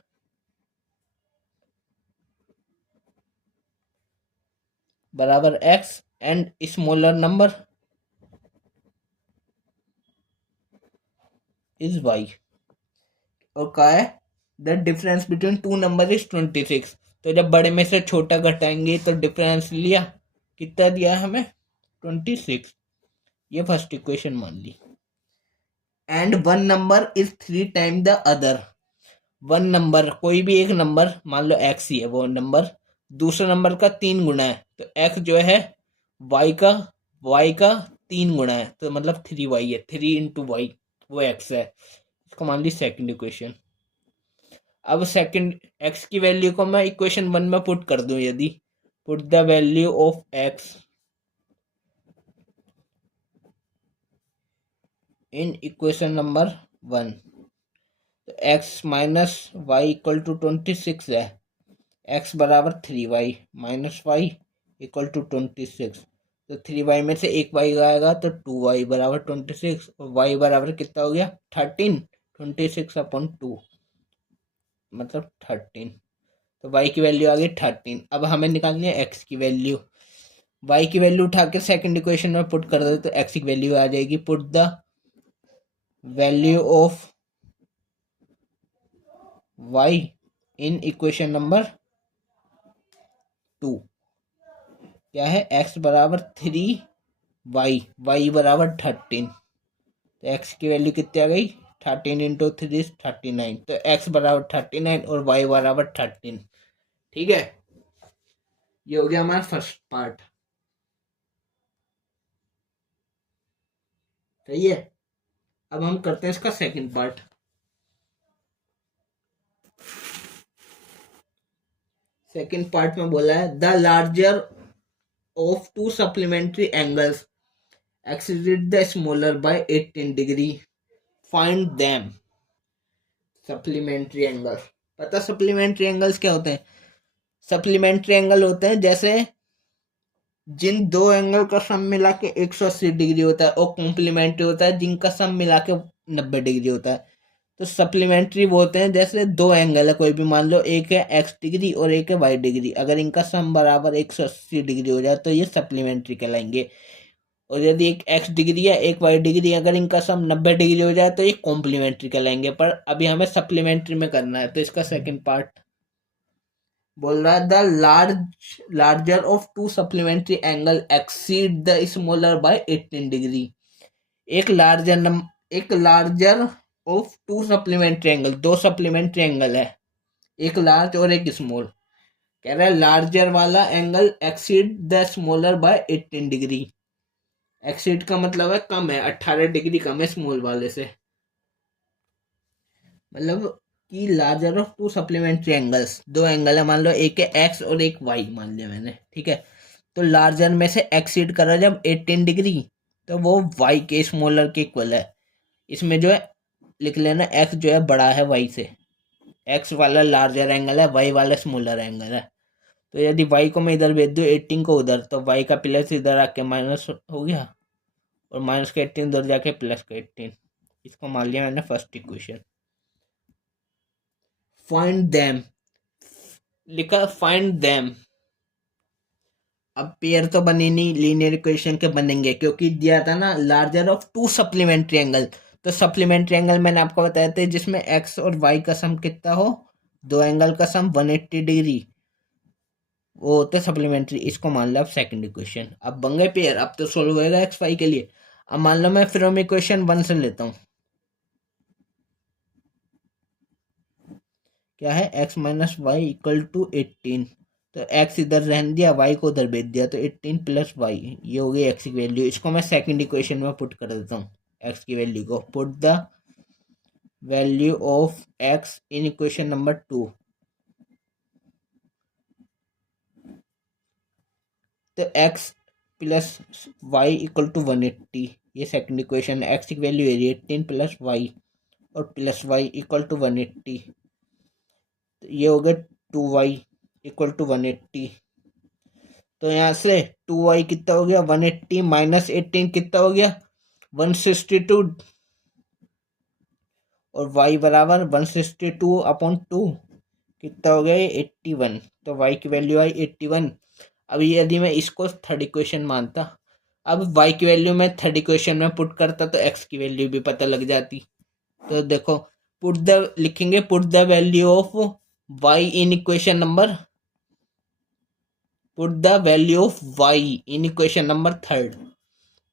बराबर x and smaller number is y। और क्या है, the difference between two number is 26। तो जब बड़े में से छोटा घटाएंगे तो डिफरेंस लिया, कितना दिया हमें 26। ये फर्स्ट इक्वेशन मान ली। And one number is 3 time the other. One number, कोई भी एक नंबर मान लो x ही है, वो नंबर दूसरे नंबर का 3 गुना है। तो x जो है y का 3 गुना है, तो मतलब 3y है, 3 इंटू वाई वो x है। इसको मान ली सेकंड इक्वेशन। अब सेकंड x की वैल्यू को मैं इक्वेशन 1 में पुट कर दूं, यदि put the value of x in equation number 1। तो x minus y equal to 26 है, x बराबर 3y minus y equal to 26। तो 3y में से एक y आएगा, तो 2y बराबर 26 और y बराबर कितना हो गया 13, 26/2 मतलब 13। तो y की वैल्यू आ गई 13। अब हमें निकालनी है x की वैल्यू। y की वैल्यू उठा के सेकंड इक्वेशन में पुट कर दे, तो x की वैल्यू आ जाएगी, put the value of y in equation number 2। क्या है, x बराबर 3y, y बराबर 13। तो x की वैल्यू कितनी आ गई 13 इंटू 3 39, तो x बराबर 39 और y बराबर 13। ठीक है, ये हो गया हमारा फर्स्ट पार्ट। सही है, अब हम करते हैं इसका सेकंड पार्ट। सेकंड पार्ट में बोला है the larger of two supplementary angles exceed the smaller by 18 degree, find them. Supplementary angle, पता सप्लीमेंट्री एंगल्स क्या होते हैं? सप्लीमेंट्री एंगल होते हैं जैसे जिन दो एंगल का सम मिला के 180 डिग्री होता है, और कॉम्प्लीमेंट्री होता है जिनका सम मिला के 90 डिग्री होता है। तो सप्लीमेंट्री वो होते हैं जैसे दो एंगल है, कोई भी मान लो, एक है एक्स डिग्री और एक है वाई डिग्री, अगर इनका सम बराबर 180 डिग्री हो जाए तो ये सप्लीमेंट्री कहलाएंगे। और यदि एक एक्स डिग्री है एक वाई डिग्री, अगर इनका सम 90 डिग्री हो जाए तो ये कॉम्प्लीमेंट्री कहलाएंगे। पर अभी हमें सप्लीमेंट्री में करना है, तो इसका सेकंड पार्ट बोल रहा है the larger of two supplementary angle exceed the smaller by 18 degree. एक larger of two supplementary angle, दो सप्लीमेंट्री एंगल है, एक लार्ज और एक स्मॉल। कह रहा है लार्जर वाला angle exceed the smaller by 18 degree. Exceed का मतलब है कम है, 18 डिग्री कम है स्मॉल वाले से। मतलब कि larger of two supplementary angles, दो एंगल है, मान लो एक है एक्स और एक वाई मान लिया मैंने, ठीक है। तो लार्जर में से एक्सीड करा जब 18 डिग्री, तो वो वाई के स्मॉलर के इक्वल है। इसमें जो है लिख लेना एक्स जो है बड़ा है वाई से, एक्स वाला लार्जर एंगल है, वाई वाला स्मॉलर एंगल है। तो यदि वाई को मैं इधर भेज दूँ 18 को उधर, तो वाई का प्लस इधर आके माइनस हो गया, और माइनस का 18 उधर जाके प्लस का 18। इसको मान लिया मैंने फर्स्ट इक्वेशन। फाइंड देम, लिखा फाइंड देम। अब पेयर तो बनी नहीं, लीनियर इक्वेशन के बनेंगे, क्योंकि दिया था ना larger of two supplementary angle. तो सप्लीमेंट्री एंगल मैंने आपको बताया था जिसमें एक्स और वाई का सम कितना हो, दो एंगल का सम 180 डिग्री, वो होता है सप्लीमेंट्री। इसको मान लो अब सेकंड इक्वेशन। अब बन गए पेयर, अब तो सोल्व होएगा एक्स वाई के लिए। अब मान लो मैं फ्रॉम इक्वेशन 1 से लेता हूँ, क्या है, x minus y equal to 18। तो एक्स इधर रहने दिया, वाई को उधर भेज दिया, तो 18 प्लस वाई, ये हो गई एक्स की वैल्यू। इसको मैं सेकंड इक्वेशन में पुट कर देता हूँ, एक्स की वैल्यू को। Put the value of x in equation number 2। तो x plus y equal to 180, ये सेकंड इक्वेशन है। एक्स की वैल्यू है 18 प्लस वाई और प्लस वाई इक्वल टू 180, तो ये हो गया 2y इक्वल टू 180। तो यहाँ से 2y कितना हो गया, 180 माइनस 18 कितना हो गया, 162, और y बराबर 162 अपॉन 2 कितना हो गया, 81। तो y की वैल्यू आई 81। अब यदि मैं इसको थर्ड इक्वेशन मानता, अब y की वैल्यू मैं थर्ड इक्वेशन में पुट करता, तो x की वैल्यू भी पता लग जाती। तो देखो, पुट द लिखेंगे, put the value of y in equation number, put the value of y in equation number third.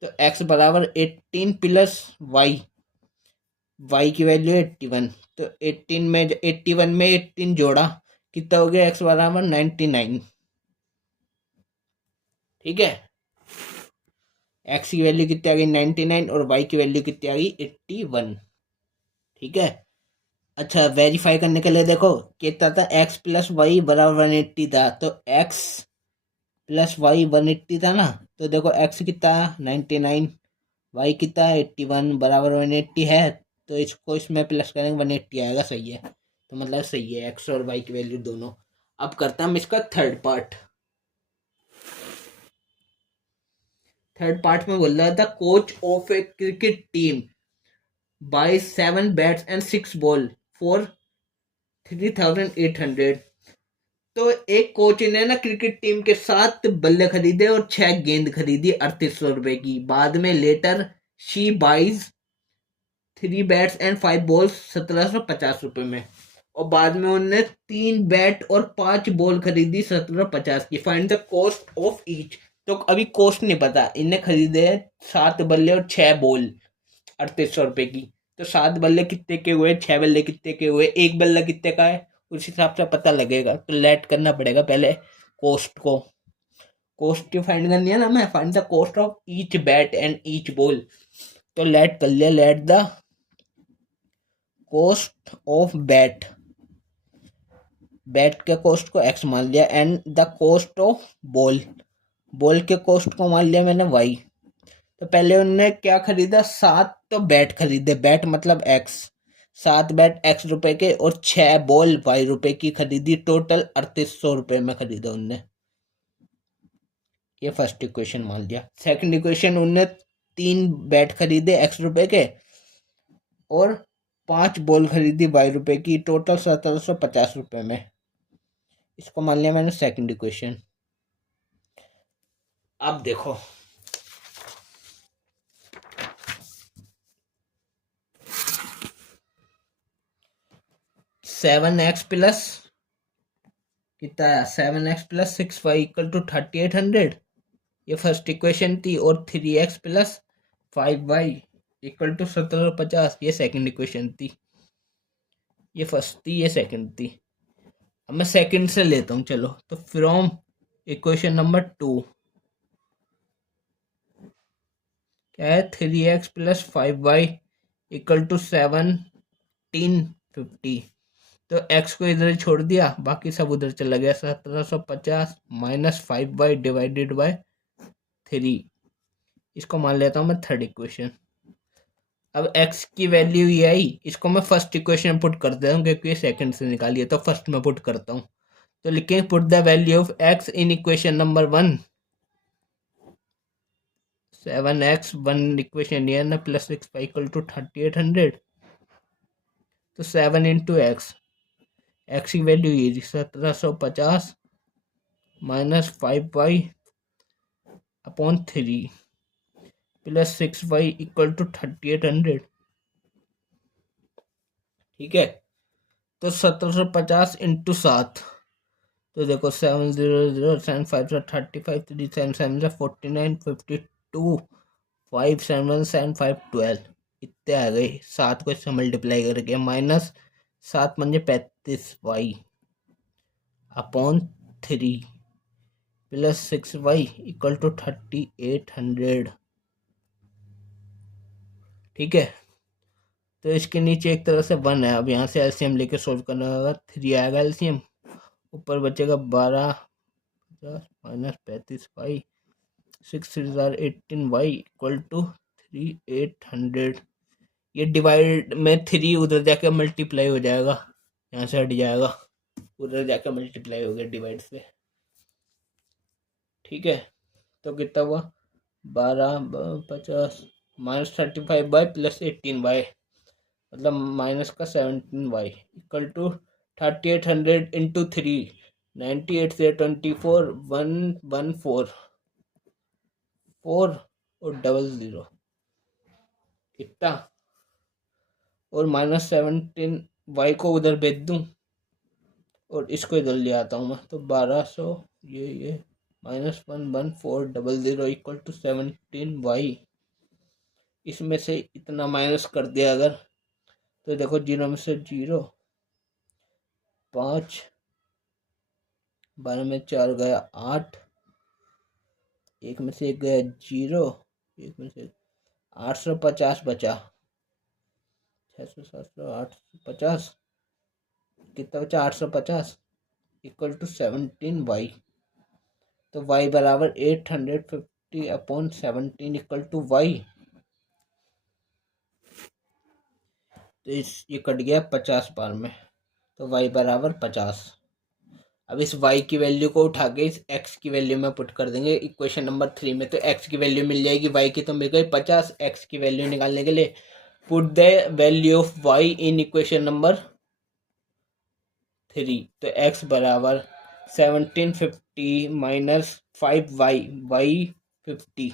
तो x बराबर 18 प्लस y की वैल्यू 81। तो 18 में 81 में 18 जोड़ा, कितना हो गया, x बराबर 99। ठीक है, x की वैल्यू कितनी आ गई 99, और y की वैल्यू कितनी आ गई 81। ठीक है, अच्छा वेरीफाई करने के लिए देखो, कितना था, x प्लस वाई बराबर 180 था, तो x प्लस वाई 180 था ना। तो देखो x कितना 99, वाई कितना 81 बराबर 180 है, तो इसको इसमें प्लस करेंगे 180 आएगा, सही है। तो मतलब सही है एक्स और वाई की वैल्यू दोनों। अब करता हम इसका थर्ड पार्ट। थर्ड पार्ट में बोल रहा था coach of a cricket team buy 7 bats and 6 ball for 3800। तो एक कोच ने ना क्रिकेट टीम के 7 बल्ले खरीदे और 6 गेंद खरीदी 3800 रुपए की। बाद में later she buys 3 bats and 5 balls 1750 रुपए में, और बाद में उन्होंने 3 बैट और 5 बॉल खरीदी 1750 की। Find the cost of each. तो अभी कॉस्ट नहीं पता, इन्हें खरीदे 7 बल्ले और 6 बॉल 3800 रुपए की, तो 7 बल्ले कितने के हुए, 6 बल्ले कितने के हुए, एक बल्ला कितने का है, उस हिसाब से पता लगेगा। तो लेट करना पड़ेगा पहले कोस्ट को। कोस्ट फाइंड करनी है ना, मैं find the cost of each bat and each ball. तो लेट कर लिया, let the cost of bat, bat के कॉस्ट को एक्स मान लिया, and the cost of ball, ball के कॉस्ट को मान लिया मैंने वाई। तो पहले उनने क्या खरीदा, 7 तो बैट खरीदे, बैट मतलब एक्स, 7 बैट एक्स रुपए के और 6 बॉल वाई रुपए की खरीदी, टोटल 3800 रुपए में खरीदा उनने। ये फर्स्ट इक्वेशन मान लिया। सेकंड इक्वेशन, उनने 3 बैट खरीदे एक्स रुपए के और 5 बॉल खरीदी वाई रुपए की, टोटल 1750 रुपए में। इसको मान लिया मैंने सेकंड इक्वेशन। अब देखो 7x प्लस कितना है, 7x plus 6y equal to 3800, ये फर्स्ट इक्वेशन थी। और 3x plus 5y equal to 1750, ये सेकंड इक्वेशन थी। ये फर्स्ट थी, ये सेकंड थी। अब मैं सेकंड से लेता हूँ, चलो। तो फ्रॉम इक्वेशन नंबर 2 क्या है, 3x plus 5y equal to 1750। तो x को इधर छोड़ दिया, बाकी सब उधर चला गया। 1750 माइनस 5y डिवाइडेड बाय 3, इसको मान लेता हूँ मैं थर्ड इक्वेशन। अब x की वैल्यू ये आई, इसको मैं फर्स्ट इक्वेशन में पुट कर देता हूँ क्योंकि ये सेकंड से निकाली है, तो फर्स्ट में पुट करता हूँ। तो लिखेंगे put the value of x in equation number 1, 7x 1 equation ये ना, प्लस 6y इक्वल टू 3800। तो 7 इंटू एक्स की वैल्यू ये 1750 minus 5y upon 3 plus 6y equal to 3800। ठीक है, तो 1750 इंटू 7, तो देखो 700 7 5 35 3 7 7 49 52 5 7 7 5 12, इतने आ गए। 7 को इससे मल्टीप्लाई करके माइनस 7 म्हणजे 35y upon 3 plus 6y equal to 3800। ठीक है, तो इसके नीचे एक तरह से 1 है। अब यहाँ से एलसीएम लेके सोल्व करना होगा। 3 आएगा एलसीएम, ऊपर बचेगा 12 minus 35y, 6 18y equal to 3800। ये डिवाइड में 3 उधर जाके मल्टीप्लाई हो जाएगा, यहाँ से हट जाएगा, उधर जाके मल्टीप्लाई हो गया डिवाइड से। ठीक है, तो कितना हुआ, 12 50 माइनस 35y प्लस 18y, मतलब माइनस का 17y इक्वल टू 3800 इंटू 3, 98 से 24 114 4 और 00 इतना, और माइनस 17y को उधर भेज दूं और इसको इधर ले आता हूँ मैं, तो 1200 ये माइनस 11400 इक्वल टू 17y। इसमें से इतना माइनस कर दिया अगर, तो देखो 0 में से 0, 5, 12 में 4 गया 8, एक में से 1 गया 0, एक में से 850 बचा, 600 700 850, कितना बचा 850 इक्वल टू 17y। तो y बराबर 850 अपॉन 17 इक्वल टू y। तो ये कट गया 50 बार में, तो y बराबर 50। अब इस y की वैल्यू को उठा के इस x की वैल्यू में पुट कर देंगे इक्वेशन नंबर 3 में। तो x की वैल्यू मिल जाएगी, y की तो मिल गई 50। x की वैल्यू निकालने के लिए put the value of y in equation number 3। तो x बराबर 1750 minus 5y, y 50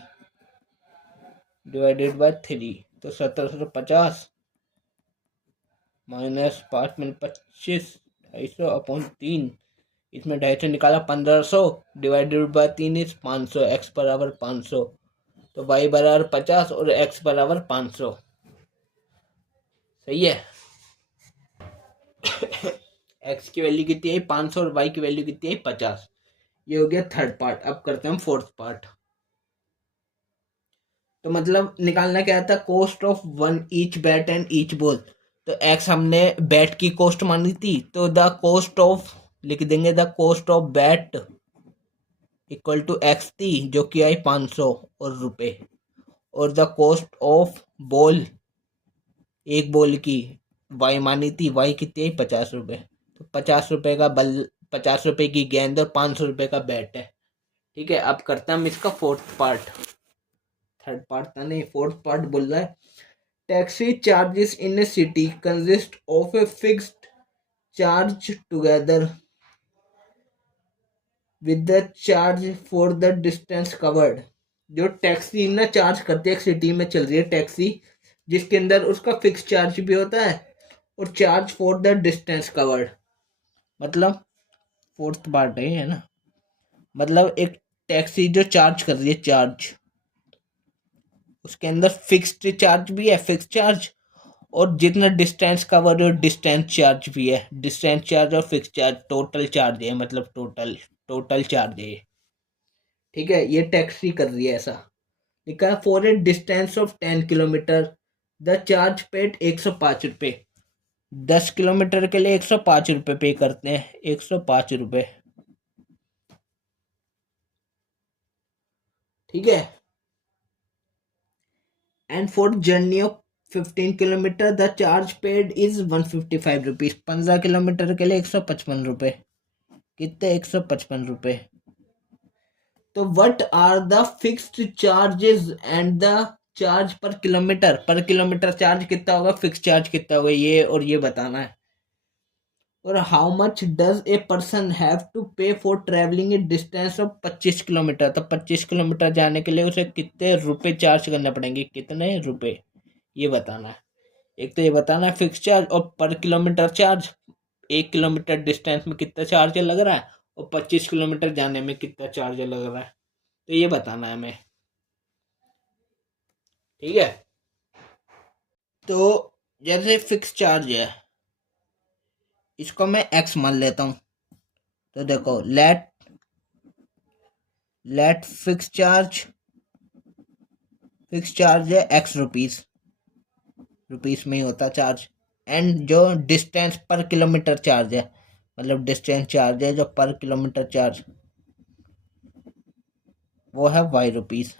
divided by 3, तो 1750 माइनस 5 में 25, 250 अपॉन 3, इसमें 250 निकाला 1500 डिवाइडेड बाय 3 इज 500, x बराबर 500। तो y बराबर 50 और x बराबर 500। सही है। एक्स की वैल्यू कितनी आई 500 और वाई की वैल्यू कितनी आई 50। ये हो गया थर्ड पार्ट। अब करते हैं हम फोर्थ पार्ट। तो मतलब निकालना क्या था, cost of one each bat and each ball. तो एक्स हमने बैट की कॉस्ट मानी थी, तो द कॉस्ट ऑफ लिख देंगे, the cost of bat equal to x थी जो कि आई 500 और रुपए, और द कॉस्ट ऑफ बॉल एक बॉल की वाई मानी थी, वाई कितनी आई 50 रुपए। तो 50 रुपए का बल, 50 रुपए की गेंद और 500 रुपए का बैट है। ठीक है, अब करते हैं हम इसका फोर्थ पार्ट। थर्ड पार्ट था नहीं, फोर्थ पार्ट बोल रहा है taxi charges in A city consist of a fixed charge together with the charge for the distance covered. जो टैक्सी ना चार्ज करती है, एक सिटी में चल रही है टैक्सी जिसके अंदर उसका फिक्स चार्ज भी होता है और charge for the distance covered. मतलब फोर्थ पार्ट है ना, मतलब एक टैक्सी जो चार्ज कर रही है चार्ज, उसके अंदर फिक्स्ड चार्ज भी है, फिक्स चार्ज, और जितना डिस्टेंस कवर हो डिस्टेंस चार्ज भी है। डिस्टेंस चार्ज और फिक्स चार्ज टोटल चार्ज है, मतलब टोटल टोटल चार्ज है। ठीक है, ये टैक्सी कर रही है ऐसा। लिखा है for a distance of 10 kilometre the charge paid 105 रुपये। 10 किलोमीटर के लिए 105 रुपये पे करते हैं, 105 रुपये। ठीक है, and for journey of 15 kilometer the charge paid is 155 rupees. 15 kilometer के लिए 155 रुपये। कितने, 155 रुपये। तो what are the fixed charges and the charge per kilometer charge कितना होगा, फिक्स चार्ज कितना होगा, ये और ये बताना है। और how much does a person have to pay for travelling a distance of 25 kilometre. तो 25 किलोमीटर जाने के लिए उसे कितने रुपए चार्ज करने पड़ेंगे, कितने रुपए, ये बताना है। एक तो ये बताना है फिक्स चार्ज, और per kilometer charge, 1 kilometre distance में कितना चार्ज लग रहा है और 25 किलोमीटर जाने में कितना चार्ज लग रहा है, तो ये बताना है हमें। ठीक है, तो जैसे फिक्स चार्ज है, इसको मैं एक्स मान लेता हूँ। तो देखो, लेट फिक्स चार्ज है एक्स रुपीस, रुपीस में ही होता चार्ज। एंड जो डिस्टेंस पर किलोमीटर चार्ज है, मतलब डिस्टेंस चार्ज है जो पर किलोमीटर चार्ज, वो है वाई रुपीस।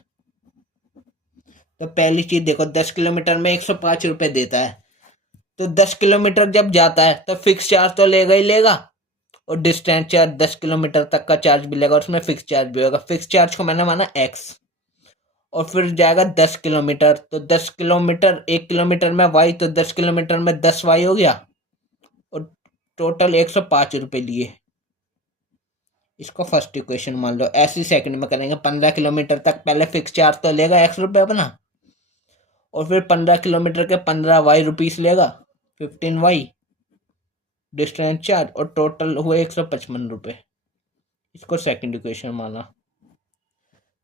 तो पहली चीज देखो, 10 किलोमीटर में 105 रुपये देता है, तो 10 किलोमीटर जब जाता है तो फिक्स चार्ज तो लेगा ही लेगा, और डिस्टेंस चार्ज 10 किलोमीटर तक का चार्ज भी लेगा, और उसमें फिक्स चार्ज भी होगा। फिक्स चार्ज को मैंने माना एक्स, और फिर जाएगा 10 किलोमीटर, तो 10 किलोमीटर, 1 किलोमीटर में वाई, तो 10 किलोमीटर में 10 वाई हो गया, और टोटल 105 रुपये लिए। इसको फर्स्ट इक्वेशन मान लो। ऐसी सेकंड में करेंगे, 15 किलोमीटर तक पहले फिक्स चार्ज तो लेगा एक्स रुपये अपना, और फिर 15 किलोमीटर के 15 वाई रुपीस लेगा, 15 वाई डिस्टेंस चार्ज, और टोटल हुए 155 रुपये। इसको सेकंड इक्वेशन माना।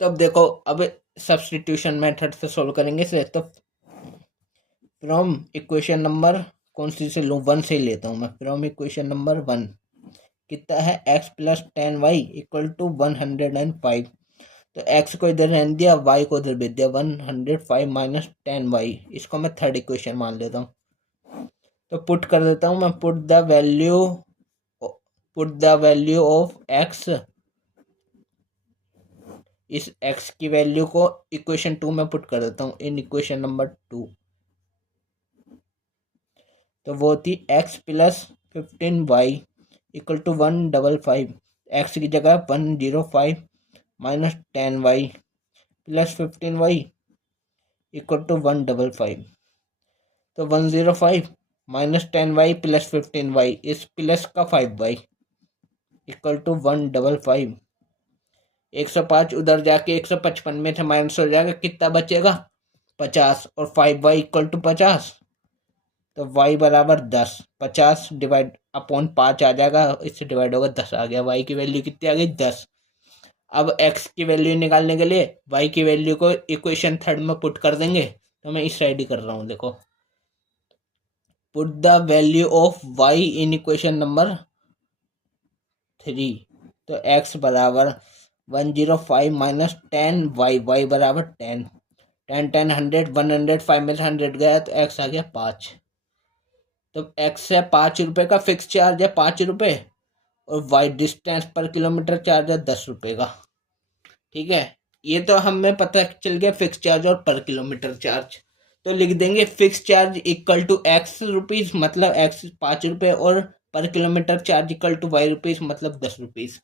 तो अब देखो, अब सब्स्टिट्यूशन मेथड से सोल्व करेंगे इसे। तो फ्रॉम इक्वेशन नंबर कौन सी से लूँ, 1 से ही लेता हूँ मैं। फ्रॉम इक्वेशन नंबर 1 कितना है, x plus 10 y equal to 105। तो x को इधर रहने दिया, y को इधर भेज दिया, 105 माइनस 10 वाई। इसको मैं थर्ड इक्वेशन मान लेता हूँ। तो पुट कर देता हूँ मैं, put the value of x, इस x की वैल्यू को इक्वेशन 2 में पुट कर देता हूँ, इन इक्वेशन नंबर 2। तो वो थी x plus 15 y equal to 155। X की जगह 105 minus 10 y plus 15 y equal to 155। तो 105 माइनस 10 वाई प्लस 15 वाई, इस प्लस का 5 वाई इक्वल टू 155। 105 उधर जाके 155 में से माइनस हो जाएगा, कितना बचेगा 50, और 5 वाई इक्वल टू 50। तो y बराबर 10, 50 डिवाइड अपॉन 5 आ जाएगा, इससे डिवाइड होगा 10 आ गया। y की वैल्यू कितनी आ गई, 10। अब x की वैल्यू निकालने के लिए y की वैल्यू को इक्वेशन थर्ड में पुट कर देंगे। तो मैं इस साइड ही कर रहा हूँ, देखो put the value of y in equation number 3। तो x बराबर 105 माइनस 10y, y बराबर 10, 10 10 100, 100 5 में 100 गया तो x आ गया 5। तो x है 5 रुपये का फिक्स चार्ज है 5 रुपये, और y डिस्टेंस पर किलोमीटर चार्ज है 10 रुपये का। ठीक है, ये तो हमें पता चल गया फिक्स चार्ज और पर किलोमीटर चार्ज। तो लिख देंगे fix charge equal to x rupees, मतलब x 5 रुपये, और per kilometer charge equal to y rupees, मतलब 10 रुपीज।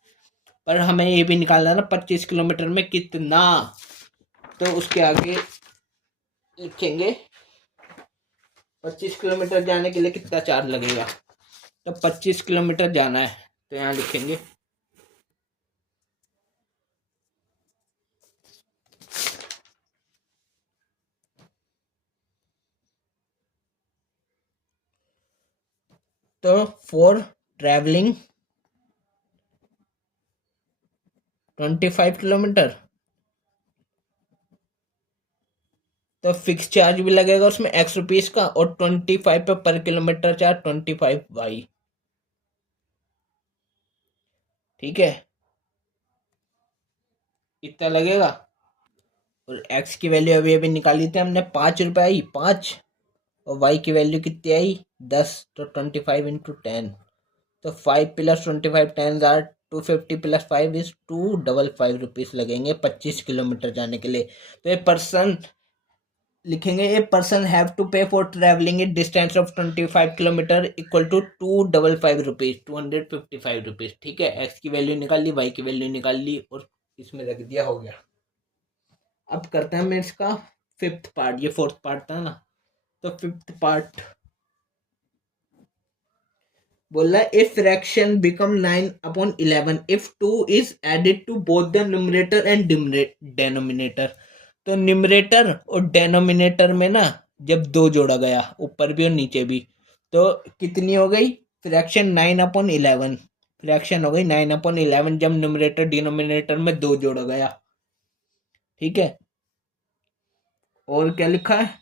पर हमें ये भी निकालना ना 25 किलोमीटर में कितना, तो उसके आगे लिखेंगे 25 किलोमीटर जाने के लिए कितना चार्ज लगेगा। तो 25 किलोमीटर जाना है तो यहाँ लिखेंगे तो फॉर ट्रैवलिंग 25 किलोमीटर तो फिक्स चार्ज भी लगेगा उसमें x रुपीज का, और 25 पे पर किलोमीटर चार्ज 25y। ठीक है, इतना लगेगा। और x की वैल्यू अभी अभी निकाली थी हमने, 5 रुपये आई 5, और y की वैल्यू कितनी आई 10, तो 25 इंटू 10, तो 5 plus 25 10 are 250 plus 5 is 255 rupees लगेंगे 25 किलोमीटर जाने के लिए। तो ये पर्सन लिखेंगे, a person have to pay for travelling it distance of 25 kilometer equal to 255 rupees, 255 rupees. ठीक है, एक्स की वैल्यू निकाल ली, वाई की वैल्यू निकाल ली, और इसमें रख दिया, हो गया। अब करते हैं मैं इसका फिफ्थ पार्ट, ये फोर्थ पार्ट था ना, तो फिफ्थ पार्ट बोल रहा है if fraction become 9/11 if 2 is added to both the numerator and denominator. तो न्यूमरेटर और डेनोमिनेटर में ना जब 2 जोड़ा गया, ऊपर भी और नीचे भी, तो कितनी हो गई फ्रैक्शन 9/11, फ्रैक्शन हो गई 9/11 जब न्यूमरेटर डिनोमिनेटर में 2 जोड़ा गया। ठीक है, और क्या लिखा है,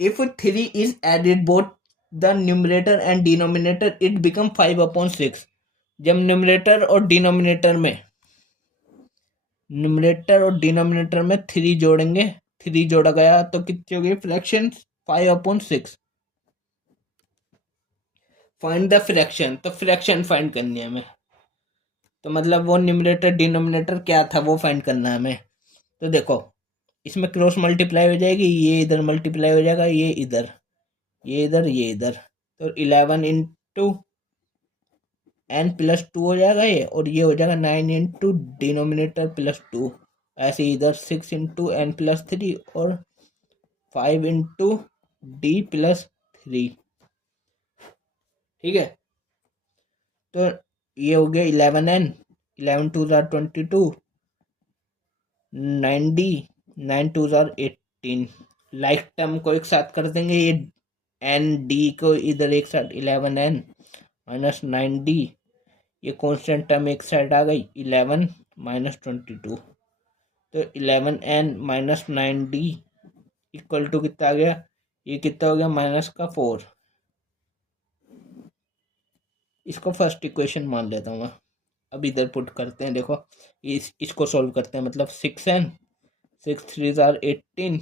if 3 is added both the numerator and denominator it become 5/6। जब न्यूमरेटर और डिनोमिनेटर में 3 जोड़ेंगे, 3 जोड़ा गया तो कितनी होगी फ्रैक्शन 5/6। फाइंड द फ्रैक्शन, तो फ्रैक्शन फाइंड करनी है हमें, तो मतलब वो न्यूमरेटर डिनोमिनेटर क्या था वो फाइंड करना है हमें। तो देखो इसमें क्रॉस मल्टीप्लाई हो जाएगी, ये इधर मल्टीप्लाई हो जाएगा, ये इधर, ये इधर, ये इधर, तो 11 इंटू n प्लस 2 हो जाएगा ये, और ये हो जाएगा 9 इंटू डिनोमिनेटर प्लस 2, ऐसे इधर 6 इंटू n प्लस 3 और 5 इंटू डी प्लस 3। ठीक है, तो ये हो गया 11n, 11 2 jar 22, 9d, 9 2 jar 18। Like term को एक साथ कर देंगे, ये एन डी को इधर एक साथ 11n माइनस 9d, ये कांस्टेंट टर्म एक साइड आ गई 11 माइनस 22, तो 11n minus 9d equal to कितना आ गया, ये कितना हो गया माइनस का 4। इसको फर्स्ट इक्वेशन मान लेता हूँ मैं। अब इधर पुट करते हैं, देखो इसको सॉल्व करते हैं, मतलब 6n 6 3 जार 18,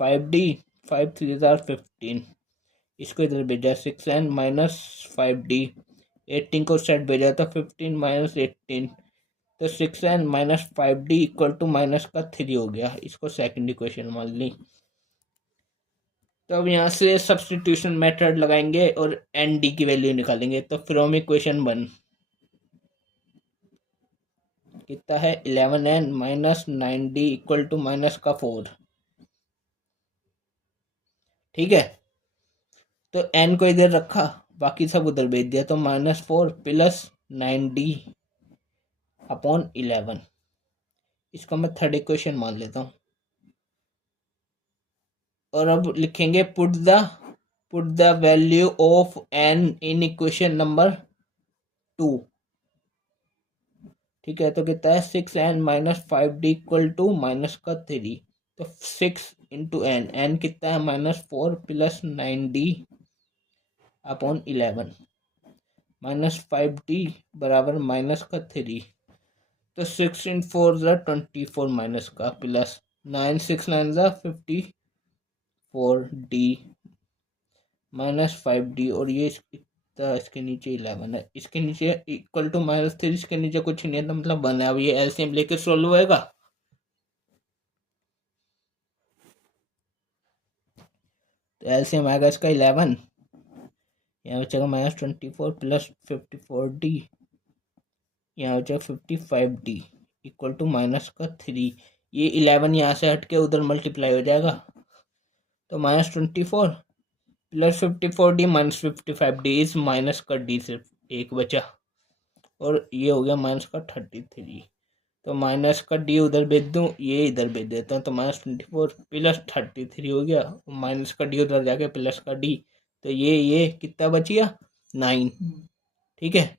5d 5 3 जार 15, इसको इधर भेजा 6n माइनस 5d, 18 को सेट भेजा तो 15 माइनस 18, तो 6n minus 5d equal to minus का 3 हो गया। इसको सेकंड इक्वेशन मान ली। तो अब यहाँ से सब्स्टिट्यूशन मेथड लगाएंगे और एन डी की वैल्यू निकालेंगे। तो फ्रॉम इक्वेशन 1 कितना है 11n minus 9d equal to minus का 4। ठीक है, तो n को इधर रखा, बाकी सब उधर भेज दिया, तो -4 प्लस 9d अपॉन 11। इसको मैं थर्ड इक्वेशन मान लेता हूँ। और अब लिखेंगे put the value of n in equation number 2। ठीक है, तो कितना है 6n minus 5d equal to minus का 3, तो 6 इंटू n, n कितना है -4 प्लस 9d अपॉन 11 -5d बराबर माइनस का 3। तो 6 × 4 ज़ा 24 माइनस का प्लस 9 6 9 ज़ा 54d -5d और ये इसके नीचे 11 है, इसके नीचे इक्वल टू -3, इसके नीचे कुछ नहीं है तो मतलब 1 है। अब ये एलसीएम लेके सोल्व होएगा। तो एलसीएम आएगा इसका 11, यहाँ बचेगा -24 प्लस 54d, यहाँ बचेगा 55d इक्वल टू माइनस का 3। ये 11 यहाँ से हट के उधर मल्टीप्लाई हो जाएगा, तो -24 प्लस 54d -55d इस माइनस का d सिर्फ एक बचा और ये हो गया माइनस का 33। तो माइनस का डी उधर भेज दूँ, ये इधर भेज देता हूँ, तो -24 प्लस 33 हो गया, माइनस का डी उधर जाके प्लस का डी, तो ये कितना बच गया 9, ठीक है,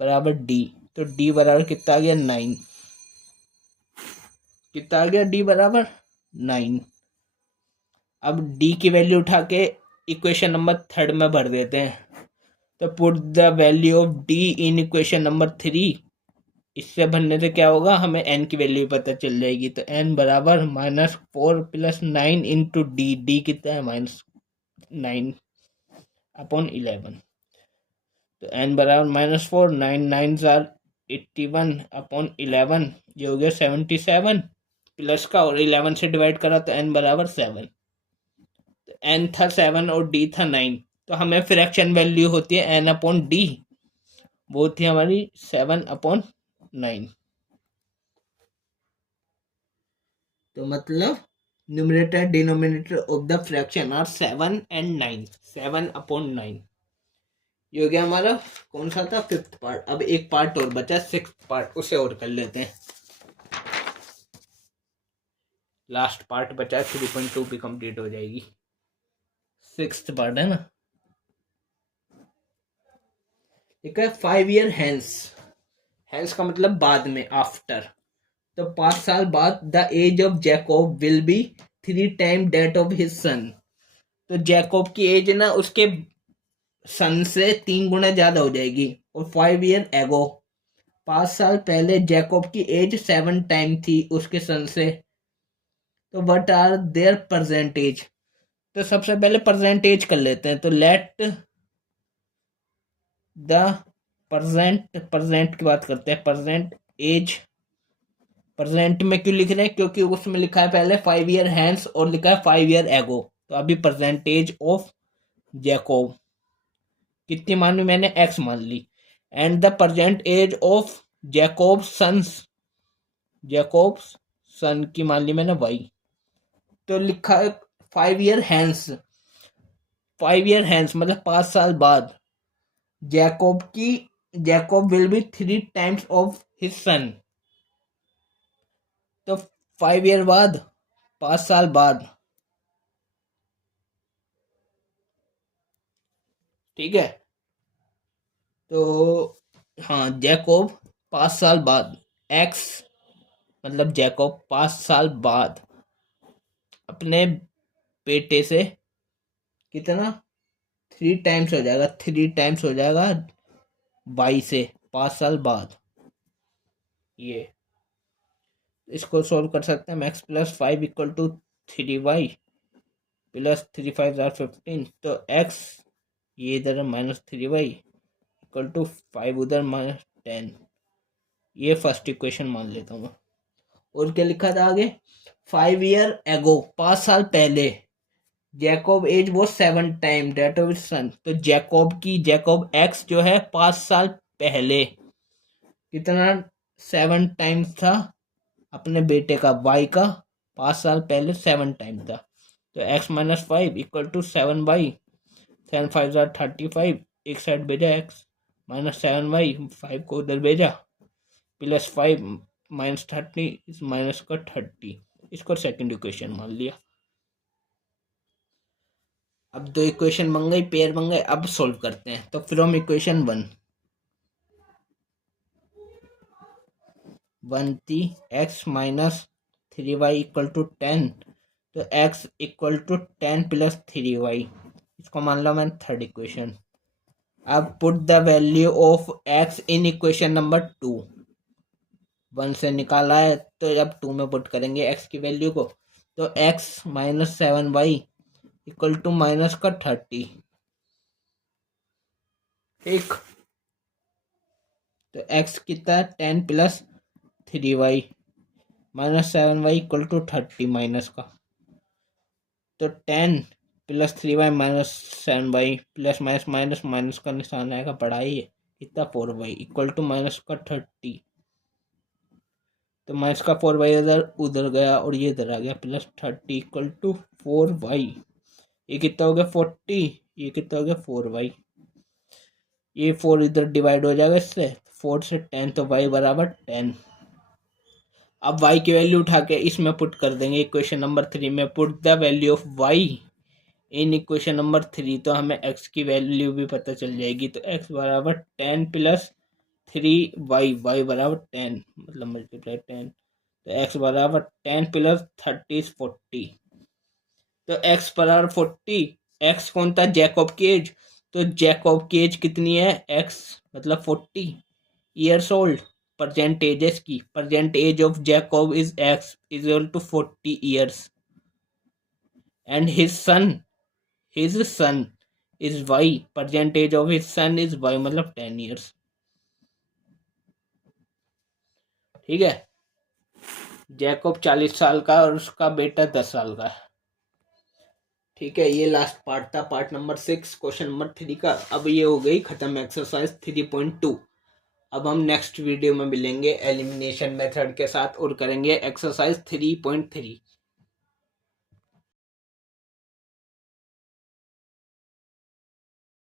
बराबर डी। तो डी बराबर कितना आ गया 9, कितना आ गया डी बराबर 9। अब डी की वैल्यू उठा के इक्वेशन नंबर 3 में भर देते हैं। तो put the value of D in equation number 3। इससे भरने से क्या होगा, हमें एन की वैल्यू पता चल जाएगी। तो एन बराबर -4 प्लस 9 इंटू डी, डी कितना है -9 अपॉन 11। तो एन बराबर -4, 9 9 जार 81 अपॉन 11, ये हो गया 77 प्लस का, और 11 से डिवाइड करा तो एन बराबर 7। तो एन था 7 और डी था 9, तो हमें फ्रैक्शन वैल्यू होती है एन अपॉन डी, वो थी हमारी 7/9। तो मतलब numerator denominator of the fraction are 7 and 9, 7/9। ये हो गया हमारा कौन सा था, 5th पार्ट। अब एक पार्ट और बचा 6th पार्ट, उसे और कर लेते हैं। लास्ट पार्ट बचा 3.2 भी कंप्लीट हो जाएगी। 6th पार्ट है ना, ठीक है। 5 year हैंस, हैंस का मतलब बाद में, आफ्टर। तो 5 साल बाद the age of Jacob will be 3 times that of his son। तो जैकब की एज ना उसके सन से 3 गुना ज्यादा हो जाएगी। और 5 year एगो, 5 साल पहले जैकब की एज 7 टाइम थी उसके सन से। तो व्हाट आर देयर परसेंटेज। तो सबसे पहले परसेंटेज कर लेते हैं। तो लेट द परसेंट की बात करते हैं। परसेंट एज, प्रेजेंट में क्यों लिख रहे हैं, क्योंकि उसमें लिखा है पहले 5 year हैंस और लिखा है 5 year एगो। तो अभी परसेंटेज ऑफ जैकोब कितनी मान ली मैंने, एक्स मान ली। And the present age of Jacob sons, Jacob son की मान ली मैंने वाई। तो लिखा है 5 year हैंस, 5 year हैंस मतलब 5 साल बाद Jacob will be 3 times of his सन। तो 5 year बाद, 5 साल बाद, ठीक है। तो हाँ, जैकोब 5 साल बाद, एक्स मतलब जैकोब 5 साल बाद अपने बेटे से कितना 3 times हो जाएगा, 3 times हो जाएगा वाई से 5 साल बाद। ये इसको सोल्व कर सकते हैं। X plus 5 equal to 3y plus 3 5 15। तो एक्स ये इधर -3y इक्वल टू 5 उधर -10। ये फर्स्ट इक्वेशन मान लेता हूँ। और क्या लिखा था आगे, 5 year एगो, 5 साल पहले जैकोब एज वो 7 टाइम डेट ऑफ सन। तो जैकोब एक्स जो है 5 साल पहले कितना 7 टाइम्स था अपने बेटे का, वाई का 5 साल पहले 7 टाइम था। तो x -5 इक्वल टू 7y, 7 5 35, एक साइड भेजा x, -7y 5 को उधर भेजा, प्लस 5 -30 इस माइनस का 30। इसको सेकंड इक्वेशन मान लिया। अब 2 इक्वेशन बन गई, पेयर बन गए। अब सोल्व करते हैं। तो फ्रॉम इक्वेशन 1 थी x -3y इक्वल टू 10। तो x equal to 10 plus 3y, इसको मान लो मैंने थर्ड इक्वेशन। अब put the value of x in equation number 2। 1 से निकाला है तो जब 2 में पुट करेंगे एक्स की वैल्यू को, तो x minus 7y equal to minus का 30। ठीक, तो एक्स कितना 10 plus 3y minus 7y equal to 30 minus का, तो 10 plus 3y minus 7y plus minus minus minus का निशान आएगा, बड़ा ही है इतना 4y इक्वल टू माइनस का 30। तो माइनस का 4y इधर उधर गया और ये इधर आ गया, प्लस 30 इक्वल टू 4y। ये कितना हो गया 40, ये कितना हो गया 4y। ये 4 इधर डिवाइड हो जाएगा इससे, 4 से 10 तो y बराबर 10। अब y की वैल्यू उठा के इसमें पुट कर देंगे इक्वेशन नंबर 3 में। Put the value of y in equation number 3, तो हमें x की वैल्यू भी पता चल जाएगी। तो x बराबर 10 प्लस 3y, y बराबर 10 मतलब मल्टीप्लाई 10, तो x बराबर 10 प्लस 30 इज 40। तो x बराबर 40, x कौन था जैकब की एज, तो जैकब की एज कितनी है x मतलब 40 ईयर्स ओल्ड। प्रेजेंट एजेस की, present age of Jacob is x is equal to 40 years and his son is y, present age of his son is y मतलब 10 years. ठीक है, Jacob 40 साल का और उसका बेटा 10 साल का। ठीक है, ये लास्ट पार्ट था, पार्ट नंबर 6 क्वेश्चन नंबर 3 का। अब ये हो गई खत्म एक्सरसाइज 3.2। अब हम नेक्स्ट वीडियो में मिलेंगे एलिमिनेशन मेथड के साथ और करेंगे एक्सरसाइज 3.3।